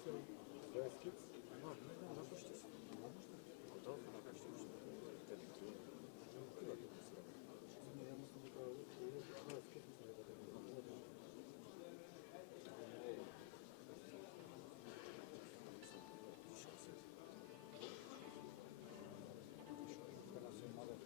Sve skic? No, napušti se. Готов? Как что? Это такие. Не, я mislim da kao sve skic je da da se malo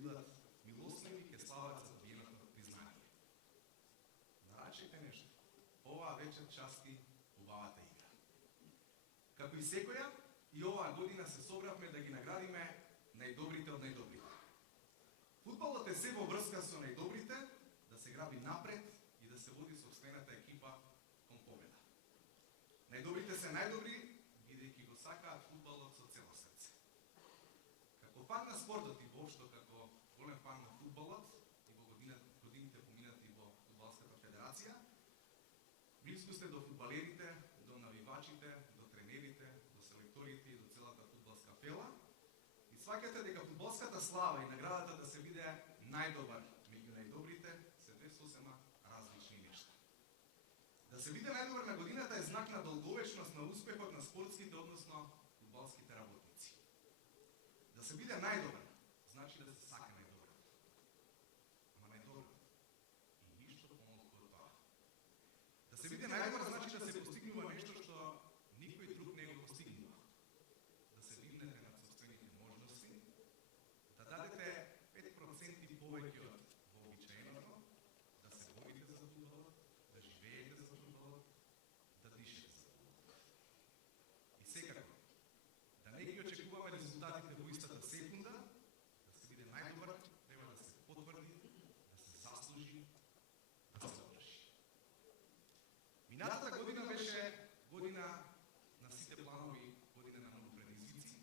бидат милосливи ке слават за добиеното признание. Нарачите нешто. Оваа вечер части убавата игра. Како и секоја, и оваа година се собравме да ги наградиме најдобрите од најдобрите. Фудбалот е се во врска со најдобрите, да се граби напред и да се води собствената екипа кон победа. Најдобрите се најдобри, бидејќи го сакаат фудбалот со цело срце. Како фан на спортот и воопшто како голем фан на фудбалот и во годините поминати во Фудбалската федерација, близко сте до фудбалерите, до навивачите, до тренерите, до селекторите и до целата фудбалска фела. И сваќате дека фудбалската слава и наградата да се биде најдобар меѓу најдобрите се две сосема различни нешта. Да се биде најдобар на годината е знак на долговечност на успехот на спортските, односно фудбалските работници. Да се биде најдобар значи да се сака најдобар. Ама најдобар и ништо помалку од тоа. Да се биде најдобар значи да се постигнува нешто што никој друг не го постигнува. Да се дигнете над собствените можности, да дадете 5% повеќе од вообичаеното, да се борите за фудбалот, да живеете за фудбалот, да дишете за фудбалот. И секако, да не ги очекуваме резултатите во истата секунда, да се биде најдобар, треба да се потврди, да се заслужи, да се заврши. Минатата година беше година на сите планови, година на многу предизвици,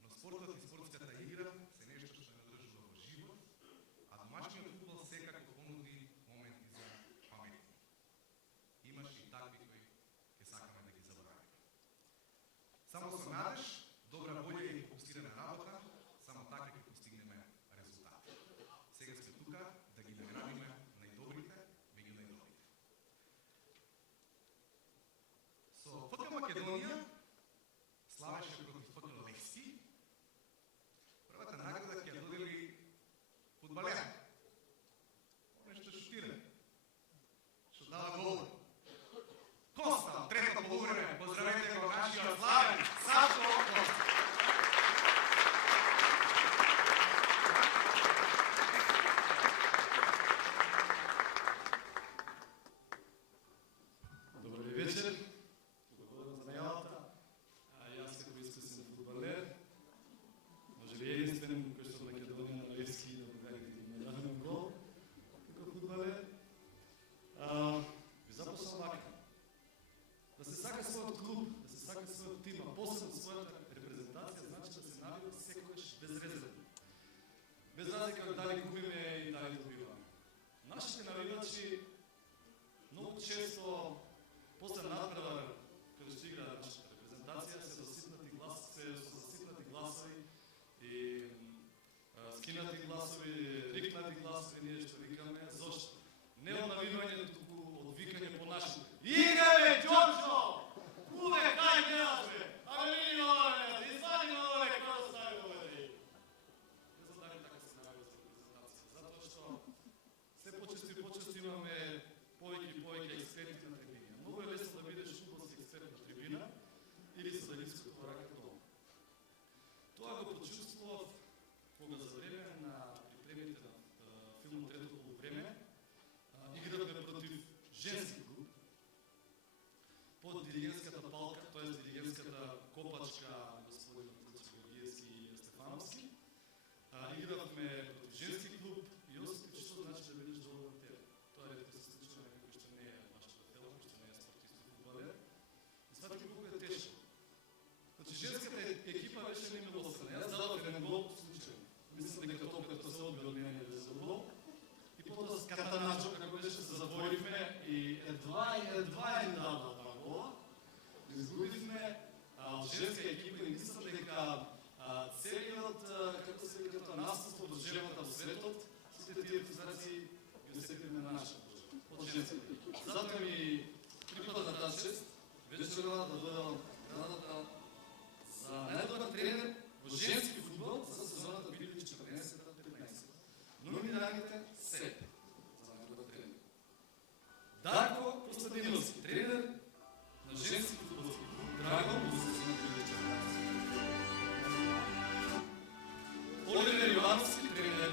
но спортот и спортската игра се нешто што не држува во живот, а домашниот фудбал секако понуди моменти за паметни. Имаш и такви кои ќе сакаме да ги заборавиме. Само со надеж, добра волја и фокусирана работа, само така ќе постигнеме резултати. Сега сме тука да ги наградиме најдобрите меѓу најдобрите. Со ФК Македонија славеше против ФК Левски. Првата награда ќе ја додели фудбалер. Нешто шутира. Што дава гол. Коста, трето полувреме. Поздравете го нашиот славен Сашко Коста. Добар вечер. Благодарам за најавата. Јас како искусен фудбалер, може би единствен кој што Македонија на Левски да покажете да дадем гол како фудбалер. Ви започнам вака. Да се сака својот клуб, да се сака својот тим, а посебно својата репрезентација, значи да се навива секогаш безрезервно. Без разлика дали губиме и дали добиваме. Нашите навивачи многу често после надпревар кога што игра нашата репрезентација се заситнати гласови и скинати гласови, рикнати гласови, ние што викаме, зошто? Не од навивање, туку од викање по нашите. Играме, Џорџо! Уве, кај гледаш, бе! Аме ми оле, извани оле, како стави оле! Не знам дали така се навива за репрезентација, затоа што се почесто имаме повеќе и повеќе експерти на трибина. Многу е лесно да бидеш фудбалски експерт на трибина или со далинското рака дома. Тоа го почувствував кога за време на припремите на филмот Трето полувреме игравме против женски клуб под диригентската палка, т.е. диригентската копачка на господинот Георгиевски и Стефановски. Игравме против женски клуб и осетив што значи да бидеш добар на тело. Тоа е ретко се случува некој што не е нашето тело, кој што не е спортист и фудбалер. И сватив колку е тешко. Значи женската екипа беше немилосредна. Јас дадов еден гол случајно. Мислам дека топката се одби од мене за гол. И потоа с Катаначо, како беше, се заборивме и едва им дадов два гола. Изгубивме од женска екипа и мислам дека целиот, како се вика тоа, наследство од државата во светот, сите тие физраци ги осетиме на наша држава, од женска екипа. Затоа ми припада таа чест вечерва да бидам наградата за најдобар тренер во женски фудбал за сезоната 2014-15. Номинираните се за најдобар тренер: Дарко Костадиновски, тренер на женски фудбалски клуб Драгон, Оливер Јовановски, тренер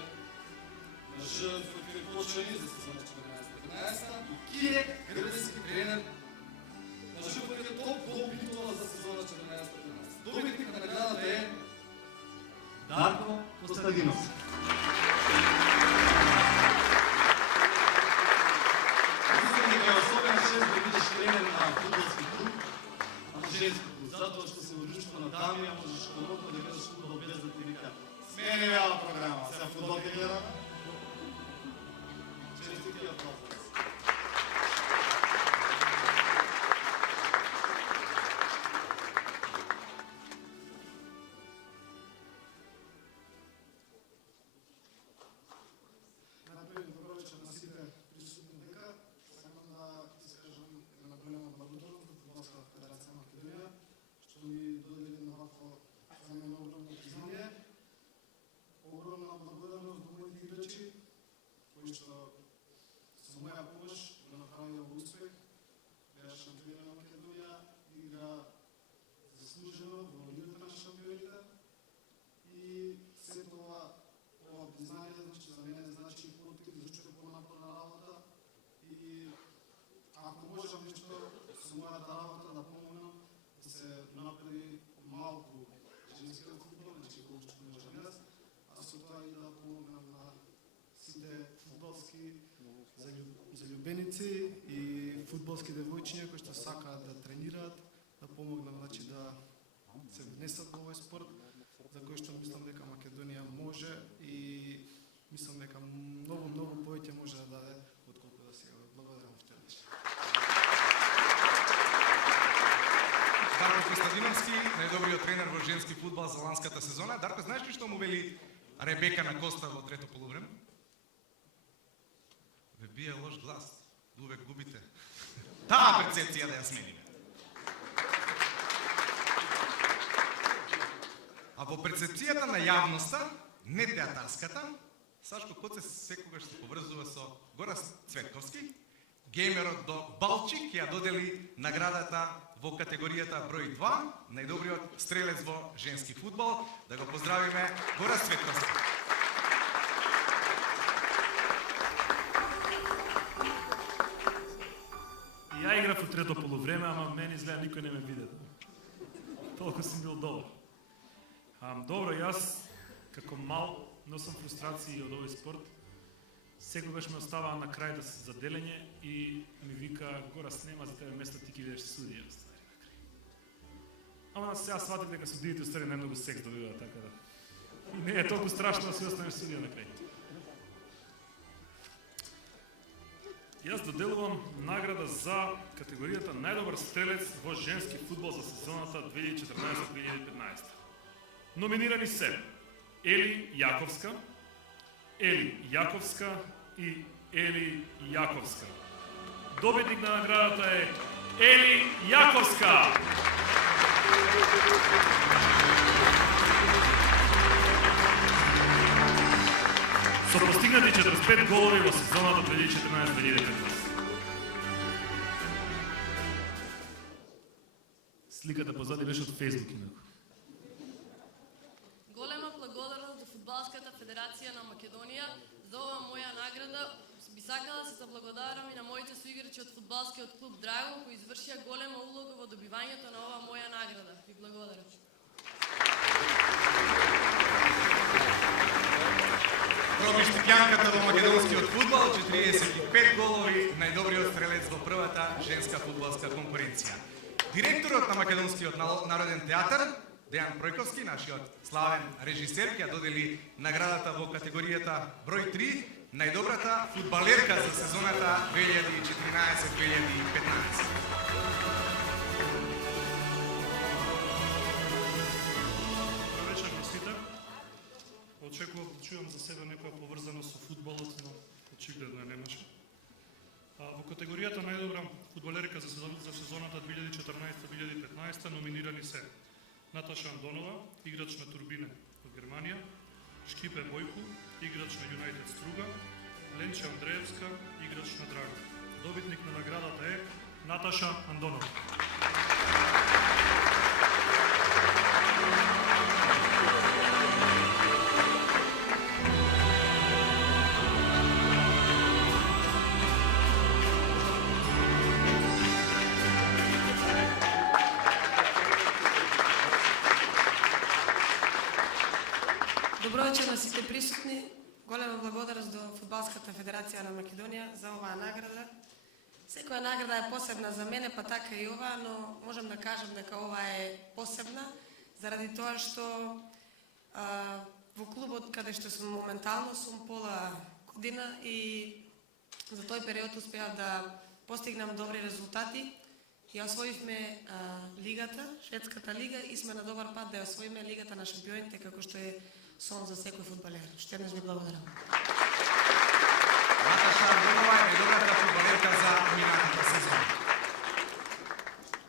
Darko Kostadinov. Е особен чест да бидеш тренер на фудбалски клуб, на женски клуб, затоа што се во друштво на дами, а можеш колко да гледаш фудбал без да ти вика смени вела програма, сега фудбал ќе гледаме. Честити и аплауз. Заљубеници и фудбалски девојчиња кои што сакаат да тренираат, да помогнат, значи да се внесат во овој спорт, за кој што мислам дека Македонија може и мислам дека многу повеќе може да даде отколку да сега. Благодарам уште еднаш. Дарко Костадиновски, најдобриот тренер во женски фудбал за ланската сезона. Дарко, знаеш ли што му вели Ребека на Коста во трето полувреме? Ве бие лош глас, увек губите. Таа перцепција да ја смениме. А во перцепцијата на јавноста, не театарската, Сашко Коце секогаш се поврзува со Горас Цветковски, геймерот до Балчик ја додели наградата во категоријата број 2, најдобриот стрелец во женски фудбал. Да го поздравиме Горас Цветковски. Ја играв во трето полувреме, ама мене изгледа никој не ме виде. Толку сум бил добар. Добро, јас како мал носам фрустрации од овој спорт. Секогаш ме оставаа на крај да се заделење и ми вика Горас, нема за тебе место, ти ќе бидеш судија устари на крај. Ама сега сватив дека судиите устари најмногу секс добиваат, така да. И не е толку страшно да си останеш судија на крај. Јас доделувам награда за категоријата најдобар стрелец во женски фудбал за сезоната 2014-2015. Номинирани се Ели Јаковска, Ели Јаковска и Ели Јаковска. Добитник на наградата е Ели Јаковска. Со постигнати 45 голови во сезоната 2014-2015. Сликата позади беше од Фейсбук инаку. Голема благодарност до Фудбалската федерација на Македонија за ова моја награда. Би сакала да се заблагодарам и на моите соиграчи од фудбалскиот клуб Драго, кои извршија голема улога во добивањето на ова моја награда. Ви благодарам. Роби Штипјанката во македонскиот фудбал, 45 голови, најдобриот стрелец во првата женска фудбалска конкуренција. Директорот на Македонскиот народен театар, Дејан Пројковски, нашиот славен режисер, ќе додели наградата во категоријата број 3, најдобрата фудбалерка за сезоната 2014-2015. Очекував да чујам за себе некоја поврзаност со фудбалот, но очигледно немаше. Во категоријата најдобра фудбалерка за сезоната 2014-2015 номинирани се Наташа Андонова, играч на Турбине од Германија, Шкипе Бојку, играч на Юнајтед Струга, Ленче Андреевска, играч на Драго. Добитник на наградата е Наташа Андонова. Добро вечер на сите присутни. Голема благодарност до Фудбалската федерација на Македонија за оваа награда. Секоја награда е посебна за мене, па така и ова, но можам да кажам дека ова е посебна заради тоа што во клубот каде што сум моментално сум пола година и за тој период успеав да постигнам добри резултати. Ја освоивме лигата, шведската лига и сме на добар пат да ја освоиме лигата на шампионите како што е сон за секој фудбалер. Што еднаш ви благодарам. Наташа Ангелова е најдобрата фудбалерка за минатата сезона.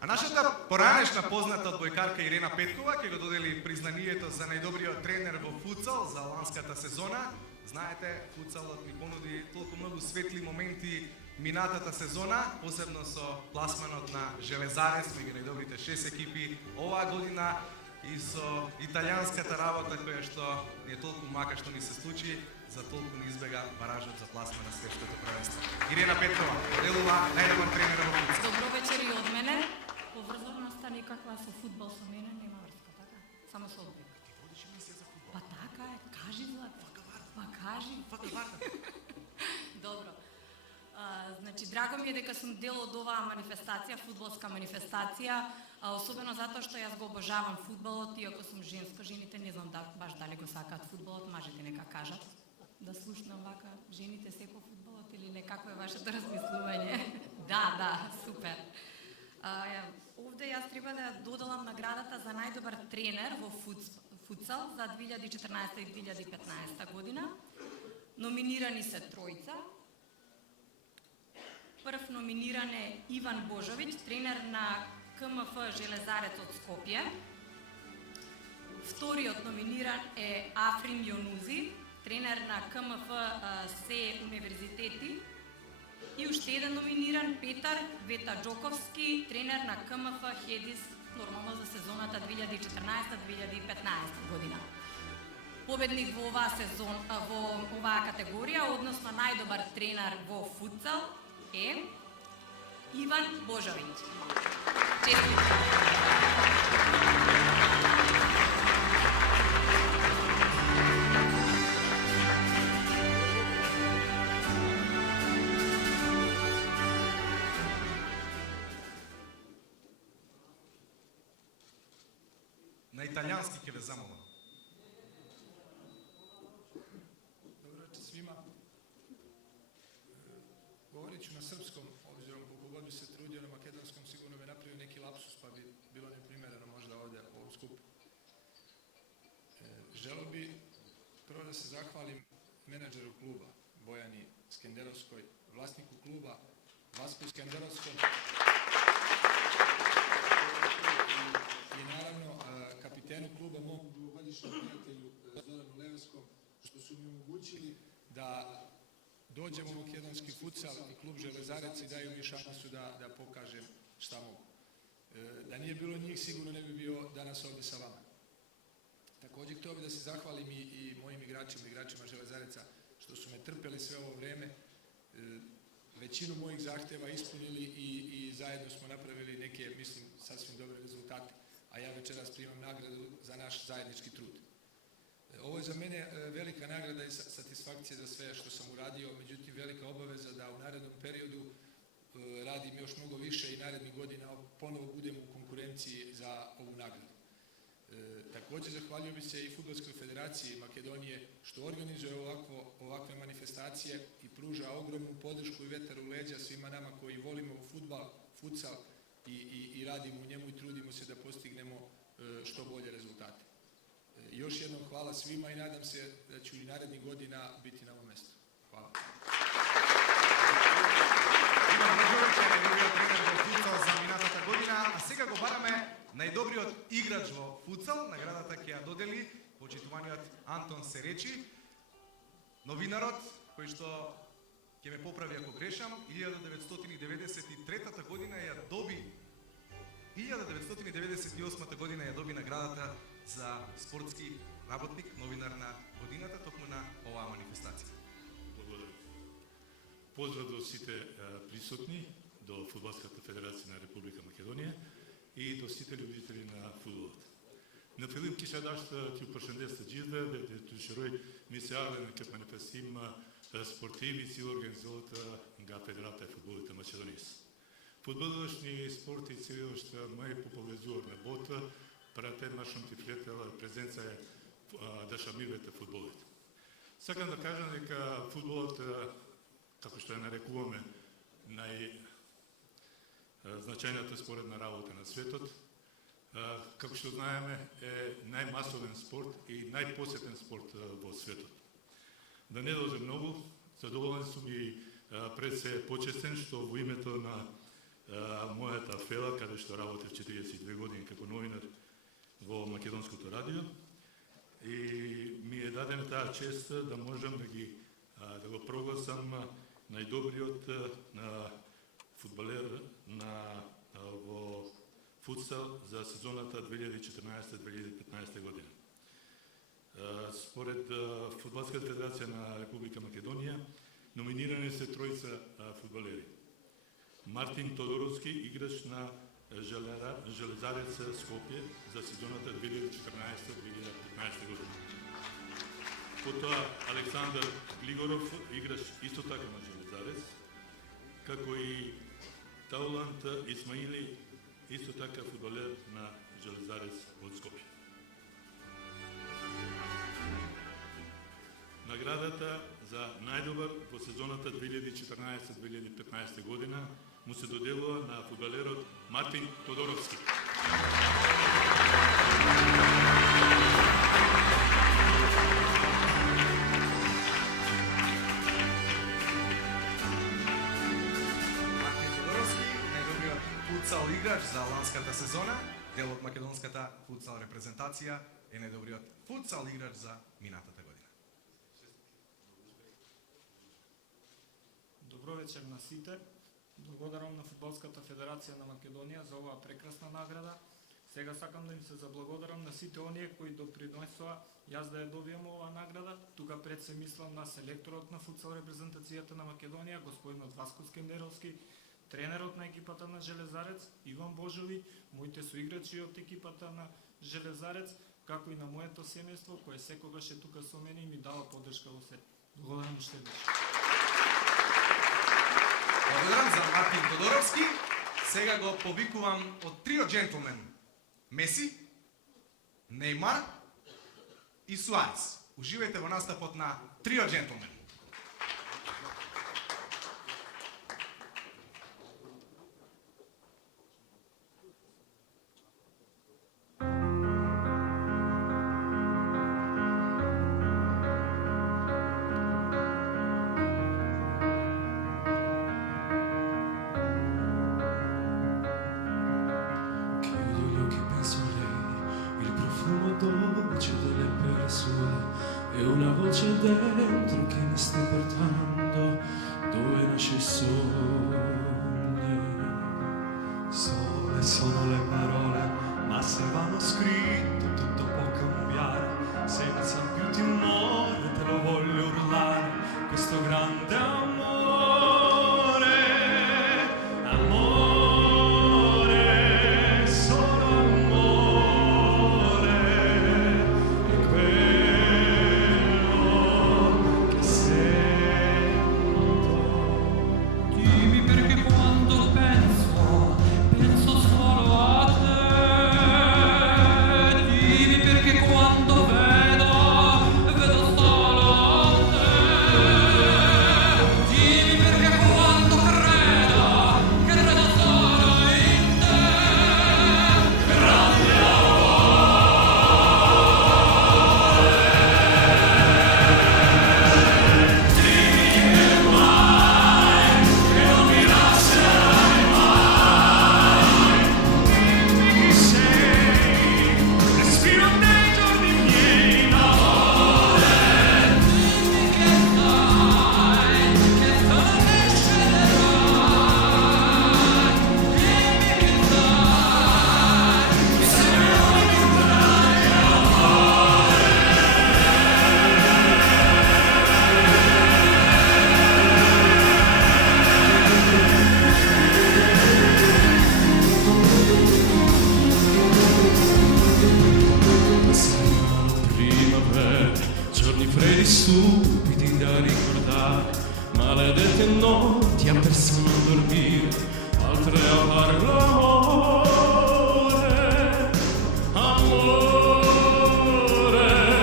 А нашата поранешна позната одбојкарка Ирена Петкова ќе го додели признанието за најдобриот тренер во футсал за ланската сезона. Знаете, футсалот ни понуди толку многу светли моменти минатата сезона, посебно со пласманот на Железарец меѓу најдобрите 6 екипи оваа година и со италијанската работа која што ни е толку мака што ни се случи, за толку ни избега баражот за пласман на светското првенство. Ирена Петкова делува најдобар тренер во футсал. Добро вечер и од мене. Поврзаноста никаква со фудбал со мене нема врска, така? Само со одбор. Ти водиш емисија за фудбал. Па така е, кажи Злата. Па кажи. Добро. Значи, драго ми е дека сум дел од оваа манифестација, фудбалска манифестација, особено затоа што јас го обожавам фудбалот, иако сум женска, жените не знам баш дали го сакаат фудбалот, мажите нека кажат. Да слушнам вака, жените секој фудбалот или не, како е вашето размислување? Да, супер. Овде јас треба да доделам наградата за најдобар тренер во футсал за 2014 и 2015 година. Номинирани се тројца. Прв номиниран е Иван Божовиќ, тренер на КМФ Железарец од Скопје. Вториот номиниран е Африм Јонузи, тренер на КМФ СЕ Универзитети. И уште еден номиниран Петар Вета Джоковски, тренер на КМФ Хедис, нормално за сезоната 2014-2015 година. Победник во оваа категорија, односно најдобар тренер во футсал е Иван Божовиќ. Честитки. На италијански ќе ве замолам. Dobro večer svima. Govorit ću na srpskom, obzirom koliko god bi se trudio na makedonskom, sigurno bi napravio neki lapsus, pa bi bilo neprimjereno možda ovdje u ovom skupu. Želeo bi prvo da se zahvalim menadžeru kluba, Bojani Skenderovskoj, vlasniku kluba, Vasku Skenderovskom i naravno kapitenu kluba, mom dugogodišnjem prijatelju Zoranu Leveskom, što su mi omogućili da dođem u makedonski futsal i klub Železarec i daju mi šansu da pokažem šta mogu. Da nije bilo njih, sigurno ne bi bio danas ovdje sa vama. Također htio bih da se zahvalim i mojim igračima Železareca, što su me trpeli sve ovo vrijeme. Većinu mojih zahtjeva ispunili i zajedno smo napravili neke, mislim, sasvim dobre rezultate. A ja večeras primam nagradu za naš zajednički trud. Ovo je za mene velika nagrada i satisfakcija za sve što sam uradio, međutim velika obaveza da u narednom periodu radim još mnogo više i narednih godina ponovo budem u konkurenciji za ovu nagradu. Također zahvalio bi se i Fudbalskoj federaciji Makedonije što organizuje ovakve manifestacije i pruža ogromnu podršku i vetar u leđa svima nama koji volimo fudbal, futsal i radimo u njemu i trudimo se da postignemo što bolje rezultate. Još jednom hvala svima i nadam se da ću i narednih godina biti na ovom mjestu. Hvala. Иван Божовиќ е најдобриот тренер во футсал за минатата година, а сега го бараме најдобриот играч во футсал. Наградата ќе ја додели почитуваниот Антон Серечи, новинарот кој што ќе ме поправи ако грешам, 1993 година ја доби 1998 година ја доби наградата за спортски работник, новинар на годината, токму на оваа манифестација. Благодарам. Поздрав до сите присутни, до Фудбалската федерација на Република Македонија и до сите љубители на фудбалот. në fillim kisha dashur t'ju përshëndes të gjithëve dhe t'ju shëroj misjarën në këtë manifestim sportiv i cili organizohet nga Federata e Futbollit të Maqedonisë. Futbolli është një sport i cili është më i popullarizuar në botë, për atë më shumë t'i flet edhe prezenca e dashamirëve të futbollit. Сакам да кажам дека фудбалот, како што ја нарекуваме најзначајната споредна работа на светот, како што знаеме е најмасовен спорт и најпосетен спорт во светот. Да не дожем многу, задоволен сум и пред се почестен што во името на мојата фела, каде што работев 42 години како новинар во Македонското радио, и ми е дадена таа чест да можам да го прогласам најдобриот фудбалер во футсал за сезоната 2014-2015 година. Според Фудбалската федерација на Република Македонија номинирани се тројца фудбалери. Мартин Тодоровски, играч на Железарец Скопје за сезоната 2014-2015 година. Потоа Александар Глигоров, играч исто така на Железарец, како и Таулант Исмаили, исто така фудбалер на Железарец од Скопје. Наградата за најдобар во сезоната 2014-2015 година му се доделува на фудбалерот Мартин Тодоровски. Мартин Тодоровски, најдобриот футсал играч за ланската сезона, дел од македонската футсал репрезентација, е најдобриот футсал играч за минатата година. Добро вечер на сите. Благодарам на Фудбалската федерација на Македонија за оваа прекрасна награда. Сега сакам да им се заблагодарам на сите оние кои допринесоа јас да ја добијам оваа награда. Тука пред се мислам на селекторот на футсал репрезентацијата на Македонија, господинот Васко Скендеровски, тренерот на екипата на Железарец, Иван Божови, моите соиграчи од екипата на Железарец, како и на моето семејство кое секогаш е тука со мене и ми дава поддршка во се. Благодарам уште веднаш. Благодарам за Мартин Тодоровски. Сега го повикувам од трио джентлмен. Меси, Неймар и Суарес. Уживајте во настапот на трио джентлмен. Dolce delle persone e una voce dentro che mi sta portando dove nasce il sole. Sole sono le parole, ma se vanno scritte tutto può cambiare. Senza più timore te lo voglio urlare, questo grande amore, amore, solo amore. subiti da ricordare, maledette notti a persino dormire, altre a parlare, amore,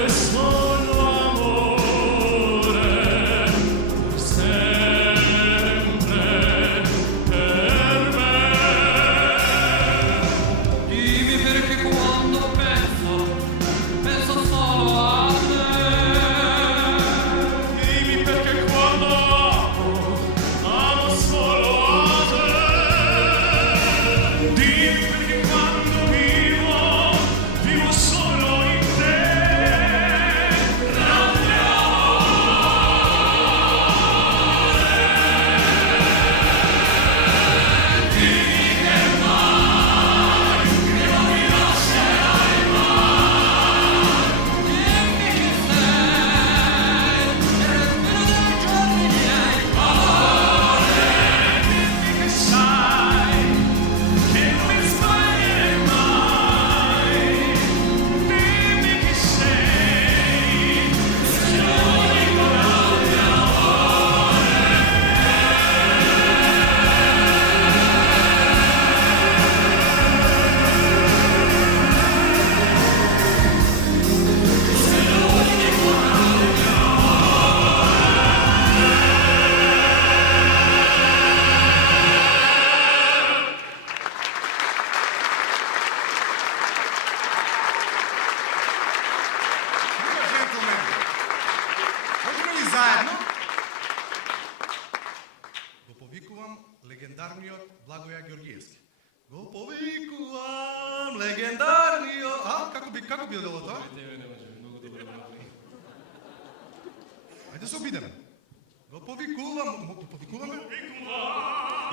solo amore, per sempre, per me. Dimmi perché quando penso solo a te. Dimmi perché quando amo solo a te. Dimmi perché quando vivo solo in te. Grande amore. Dimmi che mai non mi lascerai mai. Dimmi che sei nemmeno tutti i giorni miei. Amore, dimmi che sai che non mi sbaglierai mai. Dimmi che sei l'unico grande Можеме ли заедно? Го повикувам легендарниот Благоја Георгиевски. Го повикувам легендарниот... Како би дело тоа? Ајде да се обидеме. Го повикуваме?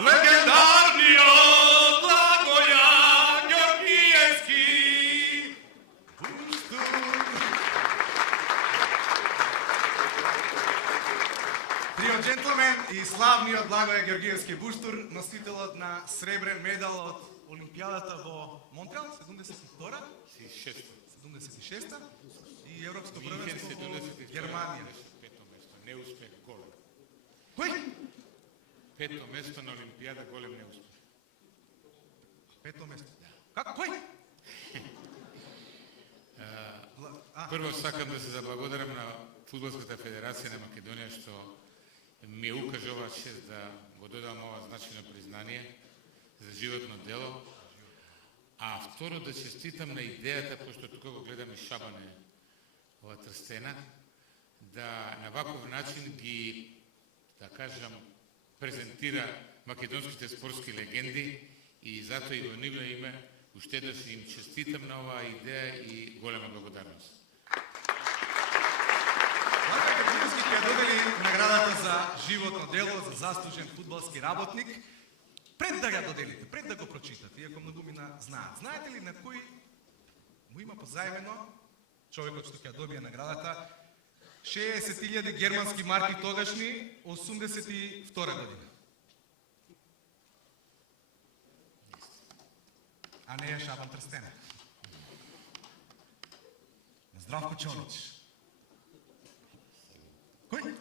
Легендарниот Благоја Георгиевски. Трио джентлмен и славниот Благоја Георгиевски Буштур, носителот на сребрен медал од Олимпијадата во Монтреал 72-та, 76-та и Европско првенство во Германија. Пето место, неуспех голем. Кој? Пето место на Олимпијада, голем неуспех. Пето место. Како? Кој? Прво сакам да се заблагодарам на Фудбалската федерација на Македонија што ми е укажува чест да го додам ова значајно признание за животно дело. А второ да честитам на идејата, пошто тука го гледаме Шабане ова Трстена, да на ваков начин ги, да кажам, презентира македонските спортски легенди и затоа и во нивно име уште да се им честитам на оваа идеја и голема благодарност. Благоја Георгиевски ќе додели наградата за животно дело, за заслужен фудбалски работник. Пред да ја доделите, пред да го прочитате, иако многумина знаат. Знаете ли на кој му има позајмено човекот што ќе ја добие наградата 60.000 германски марки тогашни 82 година? А не е Шабан Трстена. На Здравко Чонич. Кој?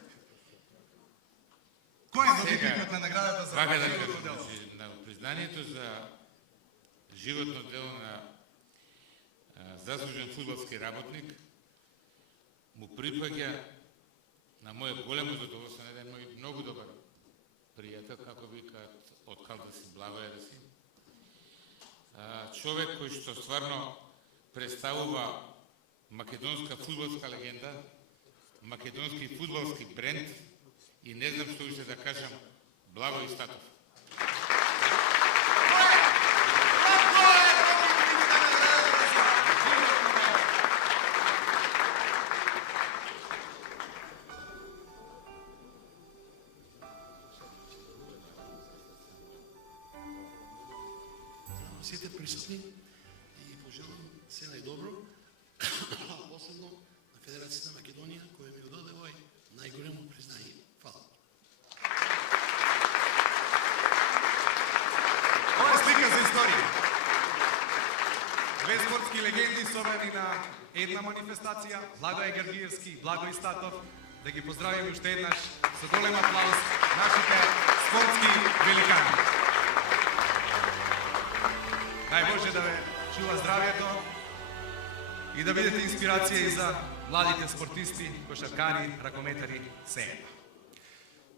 Кој е добитникот на наградата за животно дело? На признанието за животно дело на заслужен фудбалски работник му припаѓа на моје големо задоволство, еден мој многу добар пријател, како викаат од Калдаси, Благоја да си. Човек кој што стварно представува македонска фудбалска легенда, македонски фудбалски бренд и не знам што уште да кажам, Благој Статов. Сите присутни и пожелам се најдобро, посебно на Федерацијата на Македонија, која ми додаде овој најголемо признание. Фала. Ова е слика за историја. Две спортски легенди собрани на една манифестација, Благој Георгиевски, Благој Статов, да ги поздравиме уште еднаш со голем аплауз нашите спортски великани. Дај Боже да ве чува здравието и да бидете инспирација и за младите спортисти, кошаркари, ракометари, сеедно.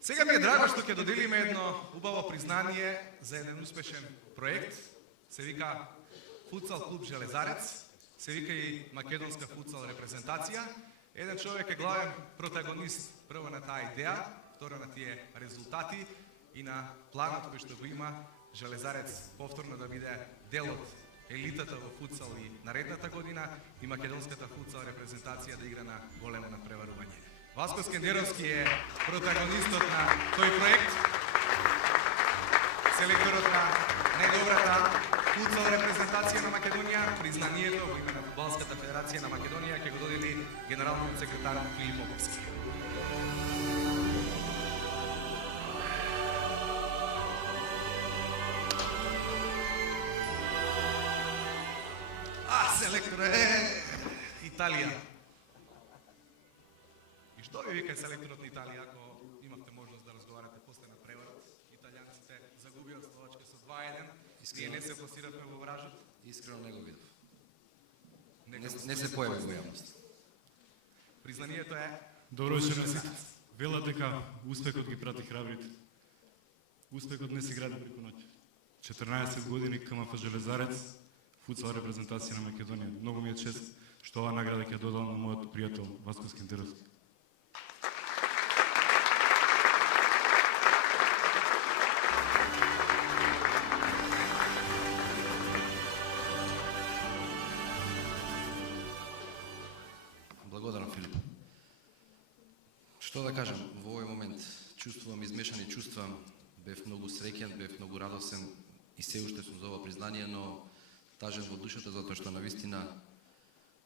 Сега ми е драго што ќе доделиме едно убаво признание за еден успешен проект. Се вика Футсал клуб Железарец, се вика и македонска футсал репрезентација. Еден човек е главен протагонист прво на таа идеја, второ на тие резултати и на планот кој што го има Железарец повторно да биде дел од елитата во футсал и наредната година и македонската футсал репрезентација да игра на големо надпреварување. Васко Скендеровски е протагонистот на тој проект, селекторот на најдобрата футсал репрезентација на Македонија. Признанието во име на Фудбалската федерација на Македонија ќе го додели генералниот секретар Филип Поповски. Селектор Италија. И што ви вика селекторот на Италија, ако имавте можност да разговарате после на преварот? Италијанците загубија од Словачка со 2:1. Ние не се пласиравме во баражот. Искрено не го видов. Не се појави во јавност. Признанието е... Добро вечер на сите. Велат дека успехот ги прати храбрите. Успехот не се гради преку ноќ. 14 години КМФ Железарец, футсал репрезентација на Македонија. Многу ми е чест што оваа награда ќе додам на мојот пријател Васко Скендеровски. Благодарам, Филип. Што да кажам, во овој момент чувствувам измешани чувства, бев многу среќен, бев многу радосен и се уште сум за ова признание, но тажен во душата затоа што навистина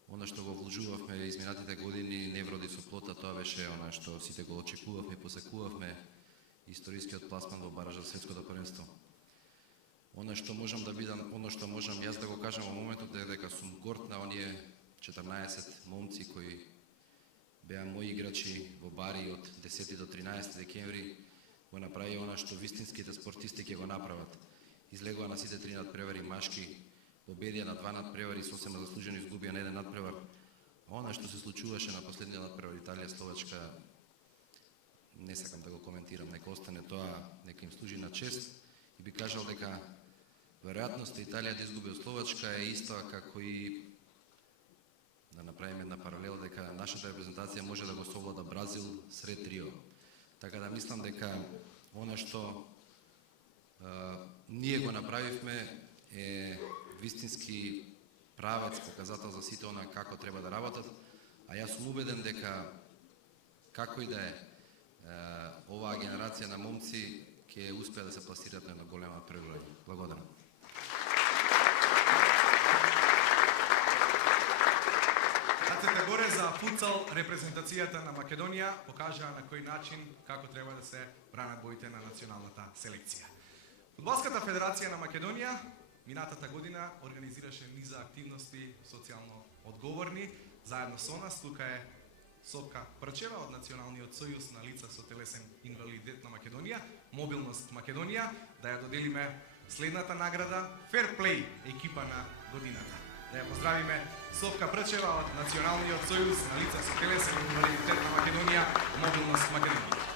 она што го вложувавме изминатите години не вроди со плота, тоа беше она што сите го очекувавме и посекувавме, историскиот пласман во баража за светското првенство. Она што можам да бидам, она што можам јас да го кажам во моментот е дека сум горд на оние 14 момци кои беа мои играчи во бари од 10 до 13 декември, го направи она што вистинските спортисти ќе го направат. Излегува на сите 3 надпревари машки, победија на 2 надпревари, сосема заслужено изгубија на 1 надпревар. Она што се случуваше на последниот надпревар Италија-Словачка, не сакам да го коментирам, нека остане тоа, нека им служи на чест и би кажал дека веројатноста Италија да изгуби од Словачка е иста како и да направиме една паралела дека нашата репрезентација може да го совлада Бразил сред Рио. Така да мислам дека она што ние го направивме е вистински правец, показател за сите она како треба да работат, а јас сум убеден дека како и да е оваа генерација на момци ќе успеа да се пласираат на голема превраќање. Благодарам. Рацете горе за футсал репрезентацијата на Македонија покажаа на кој начин како треба да се бранат боите на националната селекција. Фудбалската федерација на Македонија минатата година организираше низа активности социјално одговорни. Заедно со нас тука е Совка Прчева од Националниот сојуз на лица со телесен инвалидитет на Македонија, Мобилност Македонија, да ја доделиме следната награда Fair Play екипа на годината. Да ја поздравиме Совка Прчева од Националниот сојуз на лица со телесен инвалидитет на Македонија, Мобилност Македонија.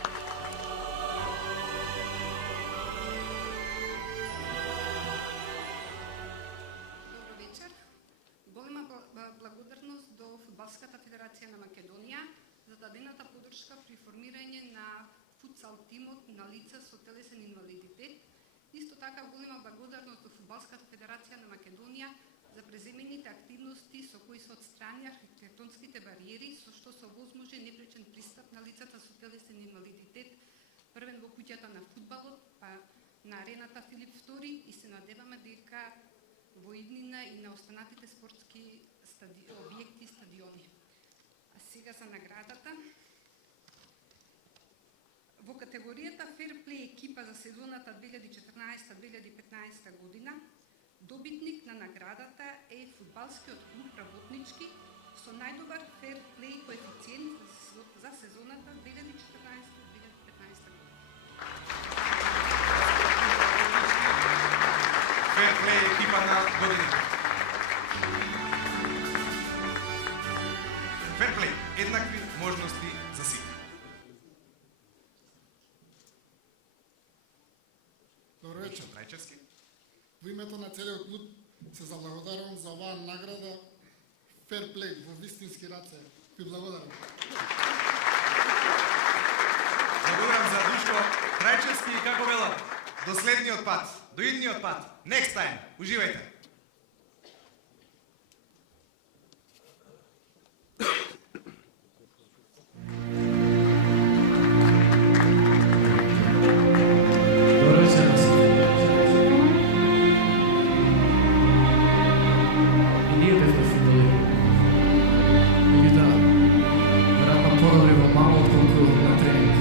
Благодарност до Фудбалската федерација на Македонија за дадената подршка при формирање на футсал тимот на лица со телесен инвалидитет. Исто така голема благодарност до Фудбалската федерација на Македонија за преземените активности со кои се отстрани архитектонските бариери, со што се овозможи непречен пристап на лицата со телесен инвалидитет, првен во куќата на фудбалот, па на арената Филип II, и се надеваме дека во иднина и на останатите спортски објекти и стадиони. А сега за наградата. Во категоријата Fair Play екипа за сезоната 2014-2015 година, добитник на наградата е фудбалскиот клуб Работнички со најдобар Fair Play коефициент за сезоната 2014-2015 година. Ферплей екипа на годината. Ферплей, еднакви можности за сите. Добро вечер. Трајчевски. Во името на целиот клуб се заблагодарувам за оваа награда Fair Play во вистински раце. Ви благодарам. Благодарам за Душко Трајчевски и како велат, до следниот пат, до идниот пат, next time, уживајте. Добро вечер. И ние бевме фудбалери. Меѓутоа, веројатно подобри во мало отколку на тренинг.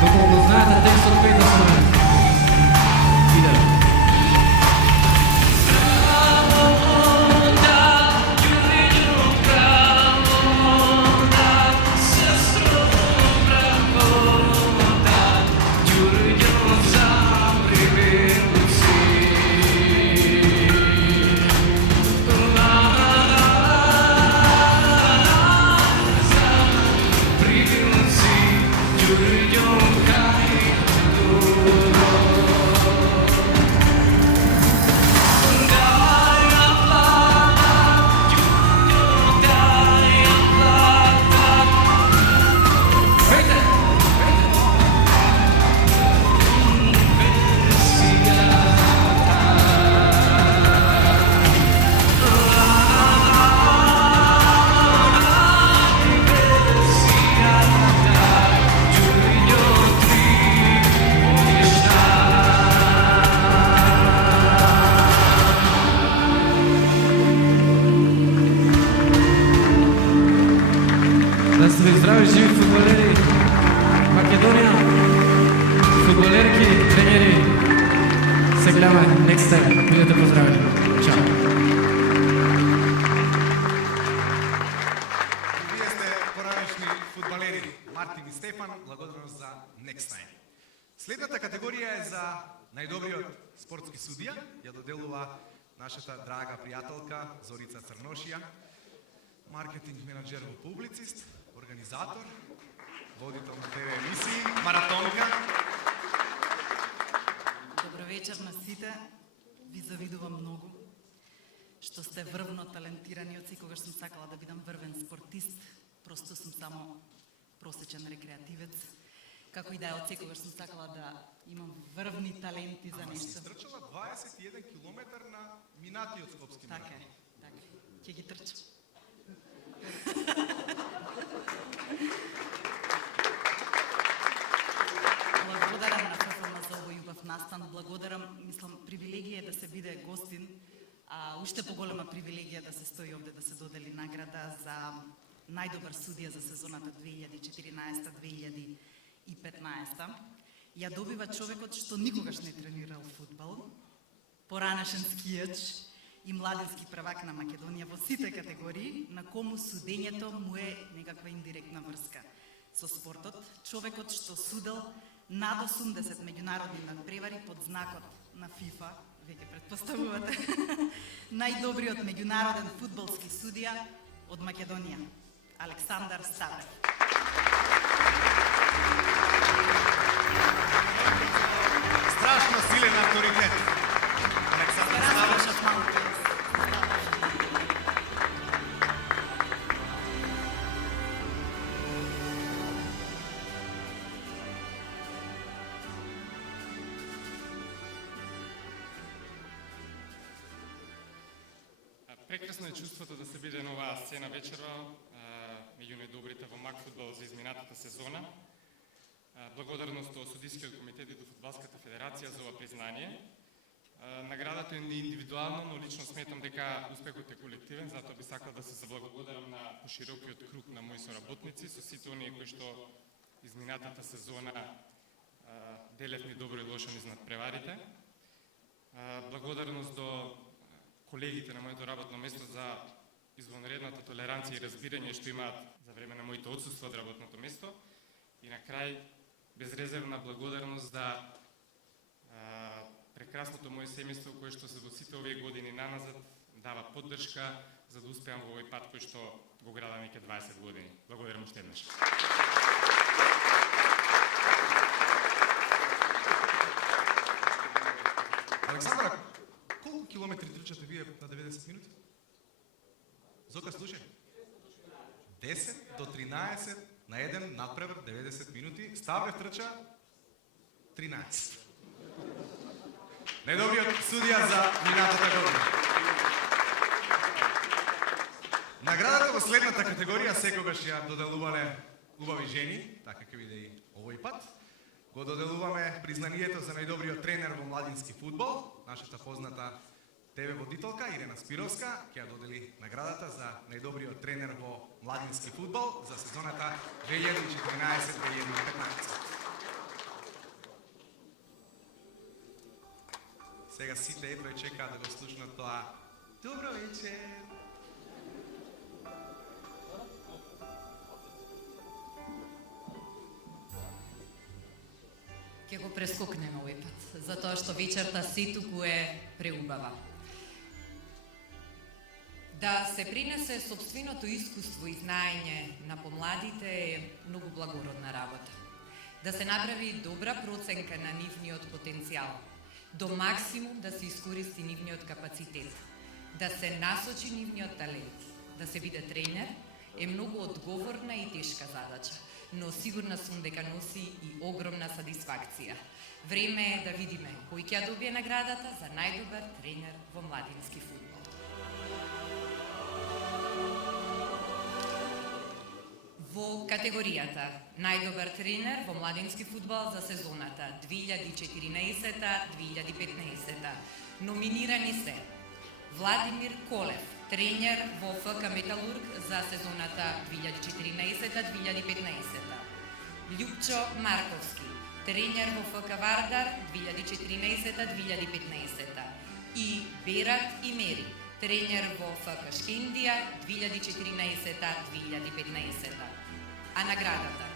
Доколку знаете, текстот 5 да се Здрави, живи фудбалери, Македонија, фудбалерки, тренери, се гледаме next time, бидете поздравени. Чао. Вие сте поранешни фудбалери Мартин и Стефан, благодарност за Next Time. Следната категорија е за најдобриот спортски судија, ја доделува нашата драга пријателка Зорица Црношија, маркетинг менаџер во Публицист, организатор, водител на ТВ емисии, маратонка. Добро вечер на сите. Ви завидувам многу што сте врвно талентирани. Од секогаш сум сакала да бидам врвен спортист. Просто сум само просечен рекреативец. Како и да е, од секогаш сум сакала да имам врвни таленти за нешто. Ама си стрчала 21 километар на минатиот скопски маратон. Така е, така е. Ќе ги трчам. Благодарам на ФФМ за овој убав настан. Благодарам, мислам, привилегија е да се биде гостин, а уште поголема привилегија да се стои овде да се додели награда за најдобар судија за сезоната 2014-2015. Ја добива човекот што никогаш не тренирал фудбал, поранешен скијач и младински првак на Македонија во сите категории, на кому судењето му е некаква индиректна врска со спортот. Човекот што судел над 80 меѓународни надпревари под знакот на ФИФА, веќе претпоставувате, најдобриот меѓународен фудбалски судија од Македонија, Александар Ставрев. Страшно силен авторитет. Александар Ставрев. Прекрасно е чувството да се биде на оваа сцена вечерва, меѓу најдобрите во мак фудбал за изминатата сезона. Благодарност до Судискиот комитет и до Фудбалската федерација за ова признание. Наградата е индивидуална, но лично сметам дека успехот е колективен, затоа би сакал да се заблагодарам на поширокиот круг на мои соработници, со сите оние кои што изминатата сезона делевни добро и лошо низ надпреварите. Благодарност до колегите на моето работно место за извонредната толеранција и разбирање што имаат за време на моите отсуства од работното место. И на крај, безрезервна благодарност за прекрасното моje семејство кое што се во сите овие години наназад дава поддршка за да успеам во овој пат кој што го градам веќе 20 години. Благодарам уште еднаш. Александра, колку километри трчате вие на 90 минути? Зока, слушај. 10 до 13 на еден надпревар 90 минути. Ставрев трча 13. Најдобриот судија за минатата година. Наградата во следната категорија секогаш ја доделувале убави жени, така ќе биде и овој пат. Го доделуваме признанието за најдобриот тренер во младински фудбал, нашата позната ТВ водителка Ирена Спировска ќе ја додели наградата за најдобриот тренер во младински фудбал за сезоната 2014-2015. Сега сите едва чекаат да го слушнат тоа. Добро вечер! Ќе го прескокнеме овој пат, затоа што вечерта сетуку е преубава. Да се принесе собственото искуство и знаење на помладите е многу благородна работа. Да се направи добра проценка на нивниот потенцијал, до максимум да се искористи нивниот капацитет, да се насочи нивниот талент, да се биде тренер е многу одговорна и тешка задача, но сигурна сум дека носи и огромна сатисфакција. Време е да видиме кој ќе добие наградата за најдобар тренер во младински фудбал. Во категоријата најдобар тренер во младински фудбал за сезоната 2014-2015 номинирани се Владимир Колев, тренер во ФК Металург за сезоната 2014-2015. Љупчо Марковски, тренер во ФК Вардар 2014-2015. И Берат Имери, тренер во ФК Шкендија 2014-2015. А наградата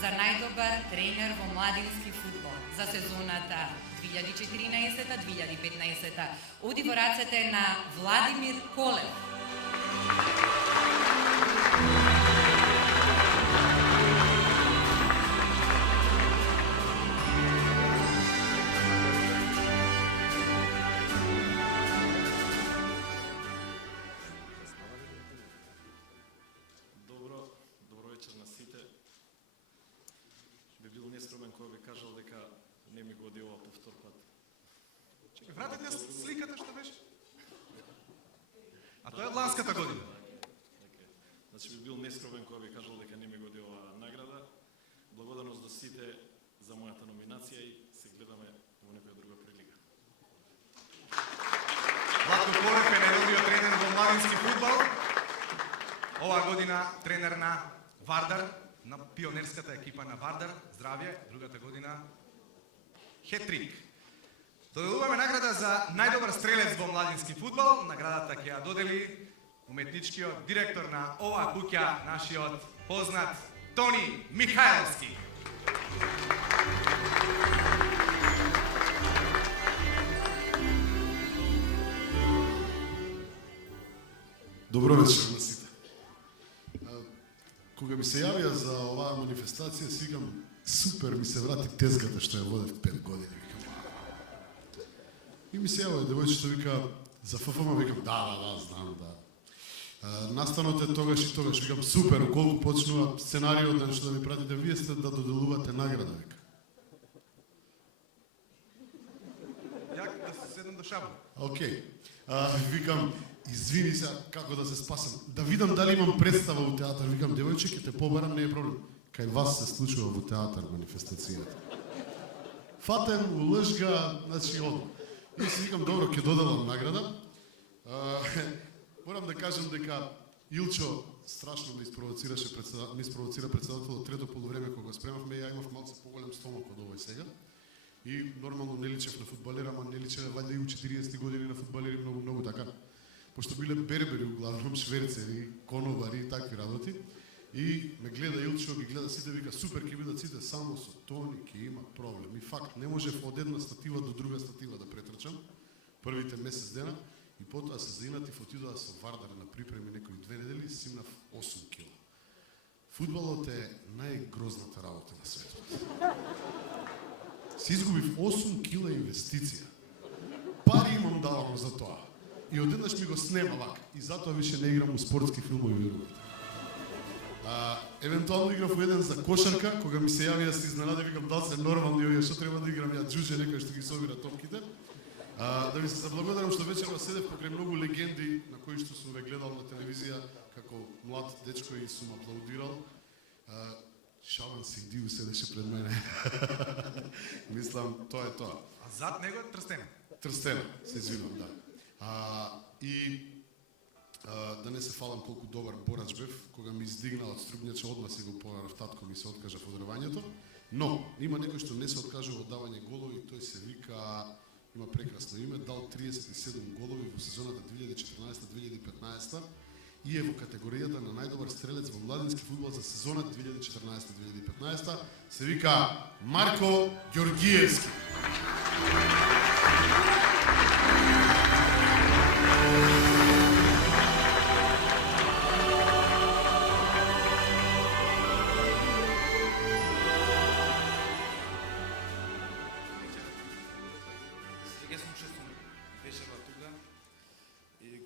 за најдобар тренер во младински фудбал за сезоната 2014-2015 оди во рацете на Владимир Колев. Добро вечер на сите. Би бил нескромен кој би кажал дека не ми годи ова повтор пат. Чекай, вратете сликата што беше. А тоа е од ланската година. Значи би бил нескромен кој би кажал дека не ми годи ова награда. Благодарност до сите за мојата номинација и се гледаме во некоја друга прилика. Владко Колев е најдобриот тренер во младински фудбал. Оваа година тренер на Вардар, на пионерската екипа на Вардар. Здравје, другата година хет-трик. Доделуваме награда за најдобар стрелец во младински фудбал. Наградата ќе ја додели уметничкиот директор на оваа куќа, нашиот познат Тони Михајловски. Добро вечер на сите. Кога ми се јавија за оваа манифестација, си викам, супер, ми се врати тезгата што ја водев 5 години. И ми се јавува девојчето, вика, за ФФМ, викам, да, знам, да. Настанот е тогаш и тогаш, викам, супер, околку почнува сценариот да нешто да ми пратите, вие сте да доделувате награда, вика. Јак да се седнам до шабу. Океј. Викам, извини се, како да се спасам. Да видам дали имам представа во театар. Викам, девојче, ќе те побарам, не е проблем. Кај вас се случува во театар манифестацијата. Фатен, лъжга, значи, одам. И си викам, добро, ќе доделам награда. Морам да кажам дека Илчо страшно ме испровоцира председател од трето полувреме кога спремавме, ја имав малце поголем стомак од овој сега. И нормално не личев на фудбалер, ама не личев вајде и у 40 години на фудбалери многу така. Пошто биле бербери, углавном шверцери, конобари и такви работи. И ме гледа Илчо, ги гледа сите, вика, супер ќе бидат сите, само со Тони ќе има проблем. И факт, не можев од една статива до друга статива да претрчам првите месец дена. И потоа се заинатив, отидоа со Вардар на припреми некои 2 недели и симнав 8 кила. Фудбалот е најгрозната работа на светот. Си изгубив 8 кила инвестиција. Пари имам давам за тоа. И одеднаш ми го снема вака. И затоа више не играм у спортски филмови, верувате. Евентуално играв у еден за кошарка, кога ми се јавија се изненади, викам, дал се нормални овие, што треба да играм ја джудже, некој што ги собира топките. Да ви се заблагодарам што вечерва седев покрај многу легенди на кои што сум ве гледал на телевизија како млад дечко и сум аплаудирал. Шалан Сидиу седеше пред мене. Мислам, тоа е тоа. А зад него е Трстена. Трстена, се извинувам, да. Да не се фалам колку добар борач бев, кога ми издигна од струбњача, одма си го поверав татко ми се откажа во одрвањето. Но, има некој што не се откажува од давање голови, тој се вика, има прекрасно име, дал 37 голови во сезоната 2014-2015 и е во категоријата на најдобар стрелец во младински фудбал за сезонот 2014-2015, се вика Марко Ѓоргиевски.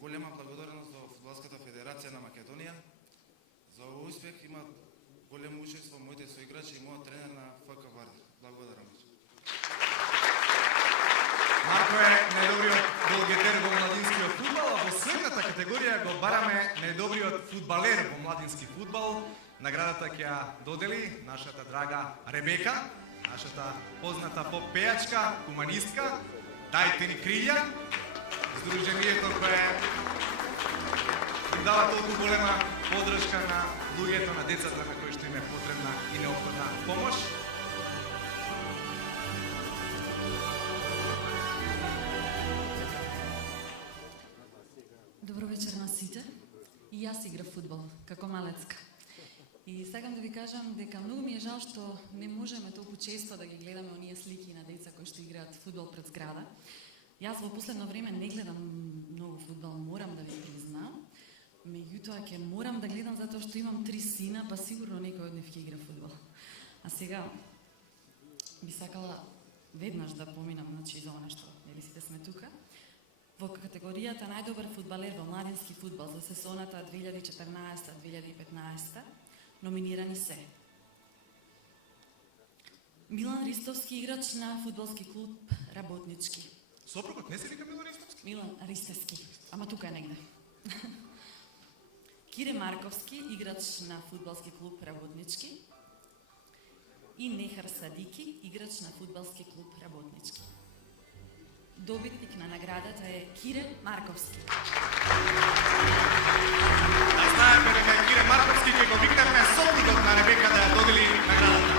Голема благодарност до Фудбалската федерација на Македонија. За овој успех има големо учество моите соиграчи и мојот тренер на ФК Вардар. Благодарам. Марко е најдобриот голгетер во младинскиот фудбал, а во следната категорија го бараме најдобриот фудбалер во младински фудбал. Наградата ќе ја додели нашата драга Ребека, нашата позната поп-пејачка, хуманистка. Дајте ни крилја. Сдруженијето кое дава толку голема поддршка на луѓето, на децата на кои што им е потребна и неопходна помош. Добро вечер на сите. И јас играв фудбал како малецка. И сакам да ви кажам дека многу ми е жал што не можеме толку често да ги гледаме оние слики на деца кои што играат фудбал пред зграда. Јас во последно време не гледам многу фудбал, морам да ви признаам. Меѓутоа ќе морам да гледам затоа што имам 3 сина, па сигурно некој од нив ќе игра фудбал. А сега би сакала веднаш да поминам, значи за она што нели сите сме тука. Во категоријата најдобар фудбалер во младински фудбал за сезоната 2014-2015 номинирани се Милан Ристовски, играч на фудбалски клуб Работнички. Сопругот не се вика Милан Ристовски? Милан Ристевски, ама тука е негде. Кире Марковски, играч на фудбалски клуб Работнички. И Нехар Садики, играч на фудбалски клуб Работнички. Добитник на наградата е Кире Марковски. Да знаеме дека Кире Марковски ќе го викнеме сопругот на Ребека да ја додели наградата.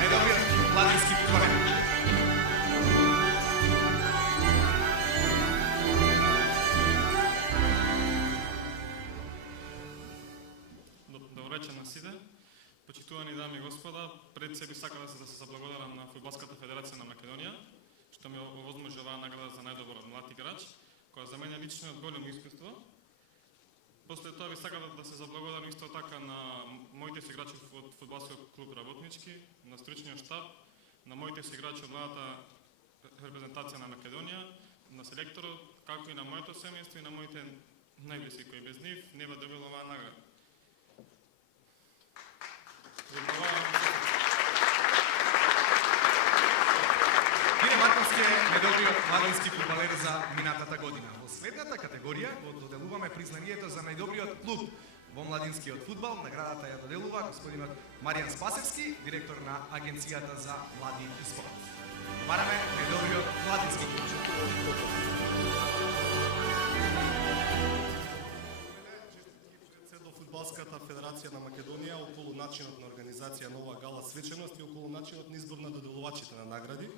Најдобриот младински фудбалер. Добро вечер на сите. Почитувани дами и господа, пред себе сакам да се заблагодарам на Фудбалската федерација на Македонија, што ми овозможи оваа награда за најдобар млад играч, која за мене лично е големо искуство. После тоа би сакал да се заблагодарам исто така на моите соиграчи од фудбалскиот клуб Работнички, на стручниот штаб, на моите соиграчи од младата репрезентација на Македонија, на селекторот, како и на моето семејство и на моите најблиски кои без нив не би добил оваа награда. Кире Марковски е најдобриот младински фудбалер за минатата година. Во следната категорија го доделуваме признанието за најдобриот клуб во младинскиот фудбал. Наградата ја доделува господинот Маријан Спасевски, директор на Агенцијата за млади и спорт. Бараме најдобриот младински клуб. Фудбалската федерација на Македонија околу начинот на организација на оваа гала свеченост и околу начинот на избор на доделувачите на награди.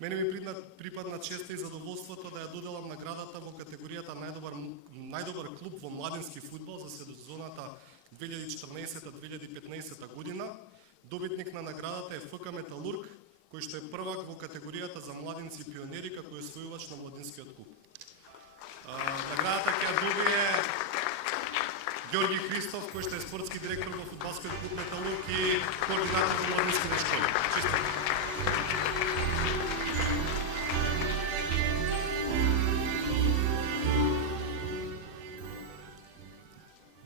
Мене ми припадна честа и задоволството да ја доделам наградата во категоријата најдобар клуб во младински фудбал за сезоната 2014-2015 година. Добитник на наградата е ФК Металург, кој што е првак во категоријата за младинци пионери како е освојувач на младинскиот клуб. Наградата ќе ја добие Ѓорги Христов, кој што е спортски директор во фудбалскиот клуб Металург и координатор во младински на школи. Честитам.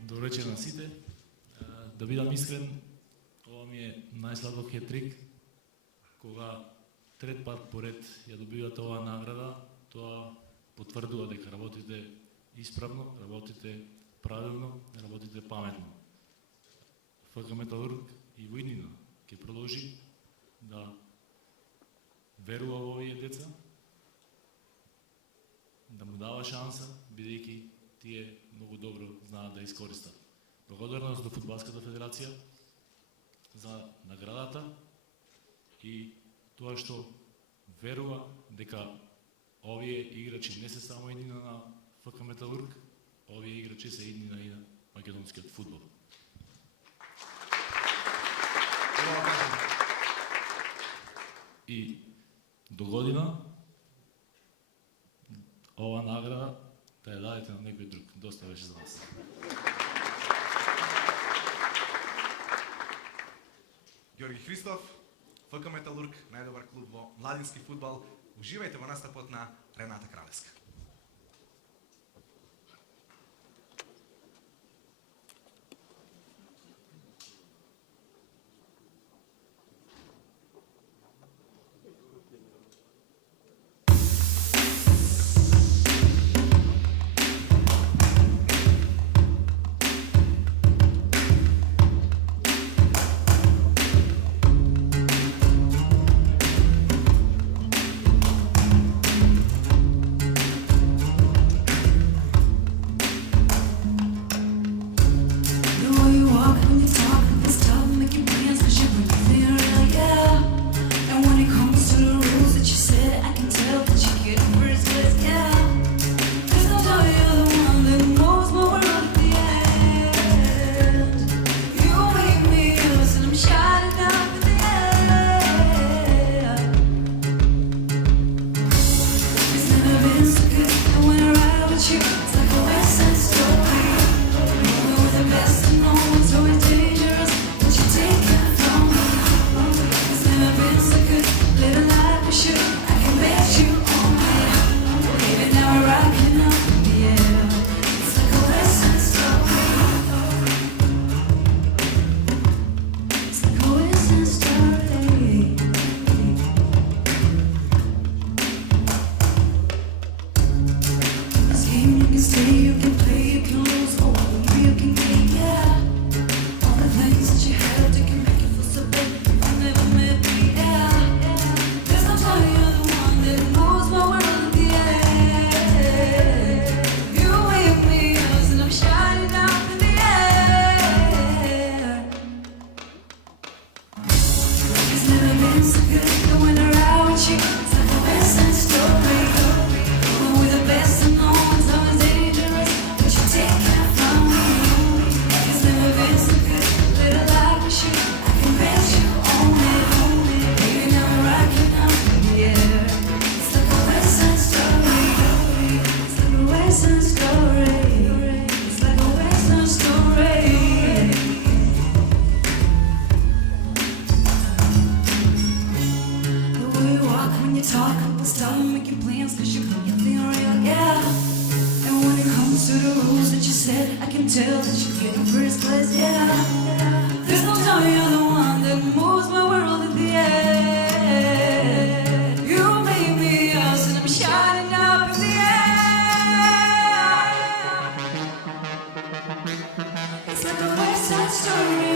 Добро вечер на сите. Да бидам искрен, ова ми е најслабок хетрик. Кога трет пат поред ја добивате оваа награда, тоа потврдува дека работите исправно, работите правилно, работите паметно. ФК Металург и во иднина ќе продолжи да верува во овие деца, да му дава шанса, бидејќи тие многу добро знаат да искористат. Благодарност до Фудбалската федерација за наградата и тоа што верува дека овие играчи не се само иднина на ФК Металург, овие играчи се иднина и на македонскиот фудбал. И до година ова награда да ја дадете на некој друг. Доста беше за нас. Ѓорги Христов, ФК Металург, најдобар клуб во младински фудбал. Уживајте во настапот на Рената Кралевска. been so good. The winter out with you, it's like a western story. When we're the best and no one's always dangerous, but you take care from me. It's never been so good. Little light with you, I can bet you own it. Baby, now we're rocking out in the air. It's like a western story. It's like a western story. It's like a western story. The way you walk when you talk, stop making plans 'cause you feel real, yeah. And when it comes to the rules that you set, I can tell that you're getting first class, yeah. There's no doubt you're the one that moves my world in the air. You made me yours and I'm shining up in the air. It's like a West Side Story.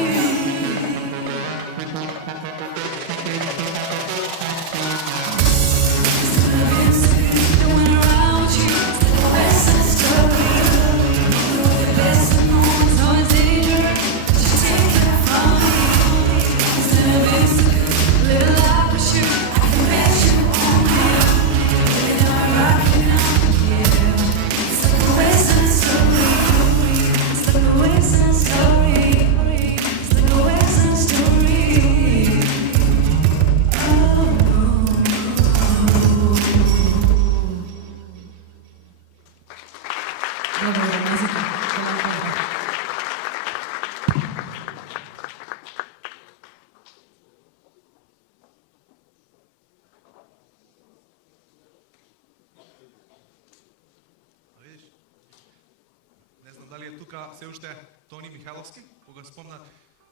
Не знам дали е тука се уште Тони Михайловски, кога спомна,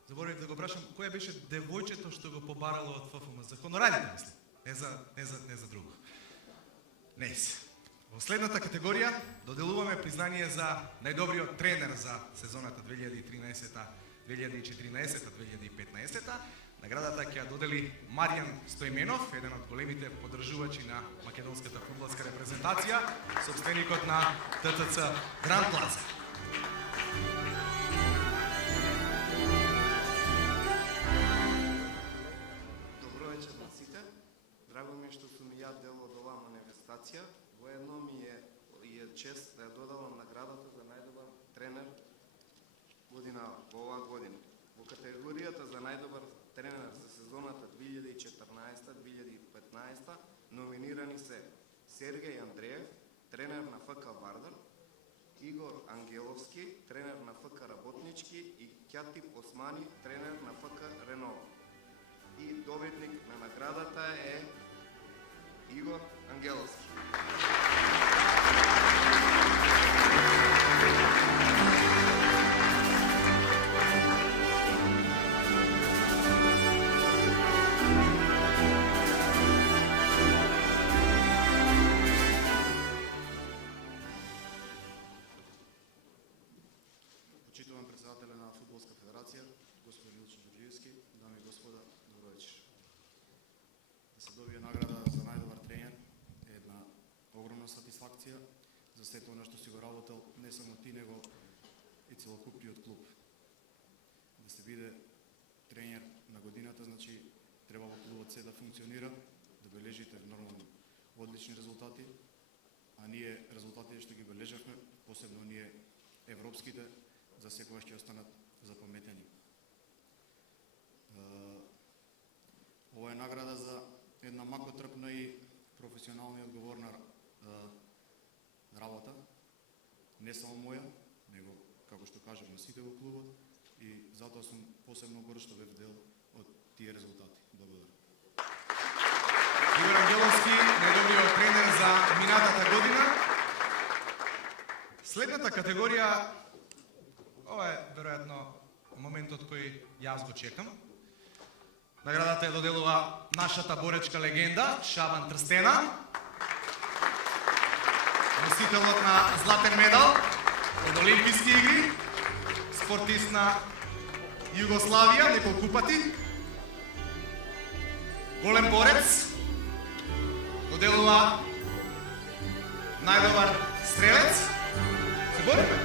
заборавив да го прашам, која беше девојчето што го побарало од ФФМ за хонорарите, мислам, не за друго. Не се. Во следната категорија доделуваме признание за најдобриот тренер за сезоната 2013-2014-2015. Наградата ќе ја додели Маријан Стојменов, еден од големите поддржувачи на македонската фудбалска репрезентација, сопственикот на ТТЦ Гранд Плаза. Добро вечер на сите. Драго ми е што сум и ја дел од оваа манифестација. Воедно ми е чест да ја додавам наградата за најдобар тренер годинава, во оваа година. Во категоријата за најдобар тренер за сезоната 2014-2015 номинирани се Сергеј Андреев, тренер на ФК Вардар, Игор Ангеловски, тренер на ФК Работнички и Кјатип Османи, тренер на ФК Ренова. И добитник на наградата е Игор Ангеловски. Почитувам председателя на Фудбалска федерација, господин Илчо Ѓурѓиевски, дами и господа, добро вечер. Да се добие награда за најдобар тренер е една огромна сатисфакција за сето она што си го работел не само ти, него и целокупниот клуб. Да се биде тренер на годината, значи треба во клубот се да функционира, да бележите нормално одлични резултати, а ние резултатите што ги бележавме, посебно ние европските, за секогаш ќе останат запаметени. Ова е награда за една макотрпна и професионална и одговорна работа, не само моја, него, како што кажав, на сите во клубот, и затоа сум посебно горд што бев дел од тие резултати. Благодарам. Игор Ангеловски, најдобриот тренер за минатата година. Следната категорија, ова е веројатно моментот кој јас го чекам. Наградата ја доделува нашата боречка легенда Шабан Трстена, носителот на златен медал од Олимписки игри, спортист на Југославија неколку пати, голем борец, доделува најдобар стрелец. Се бориме.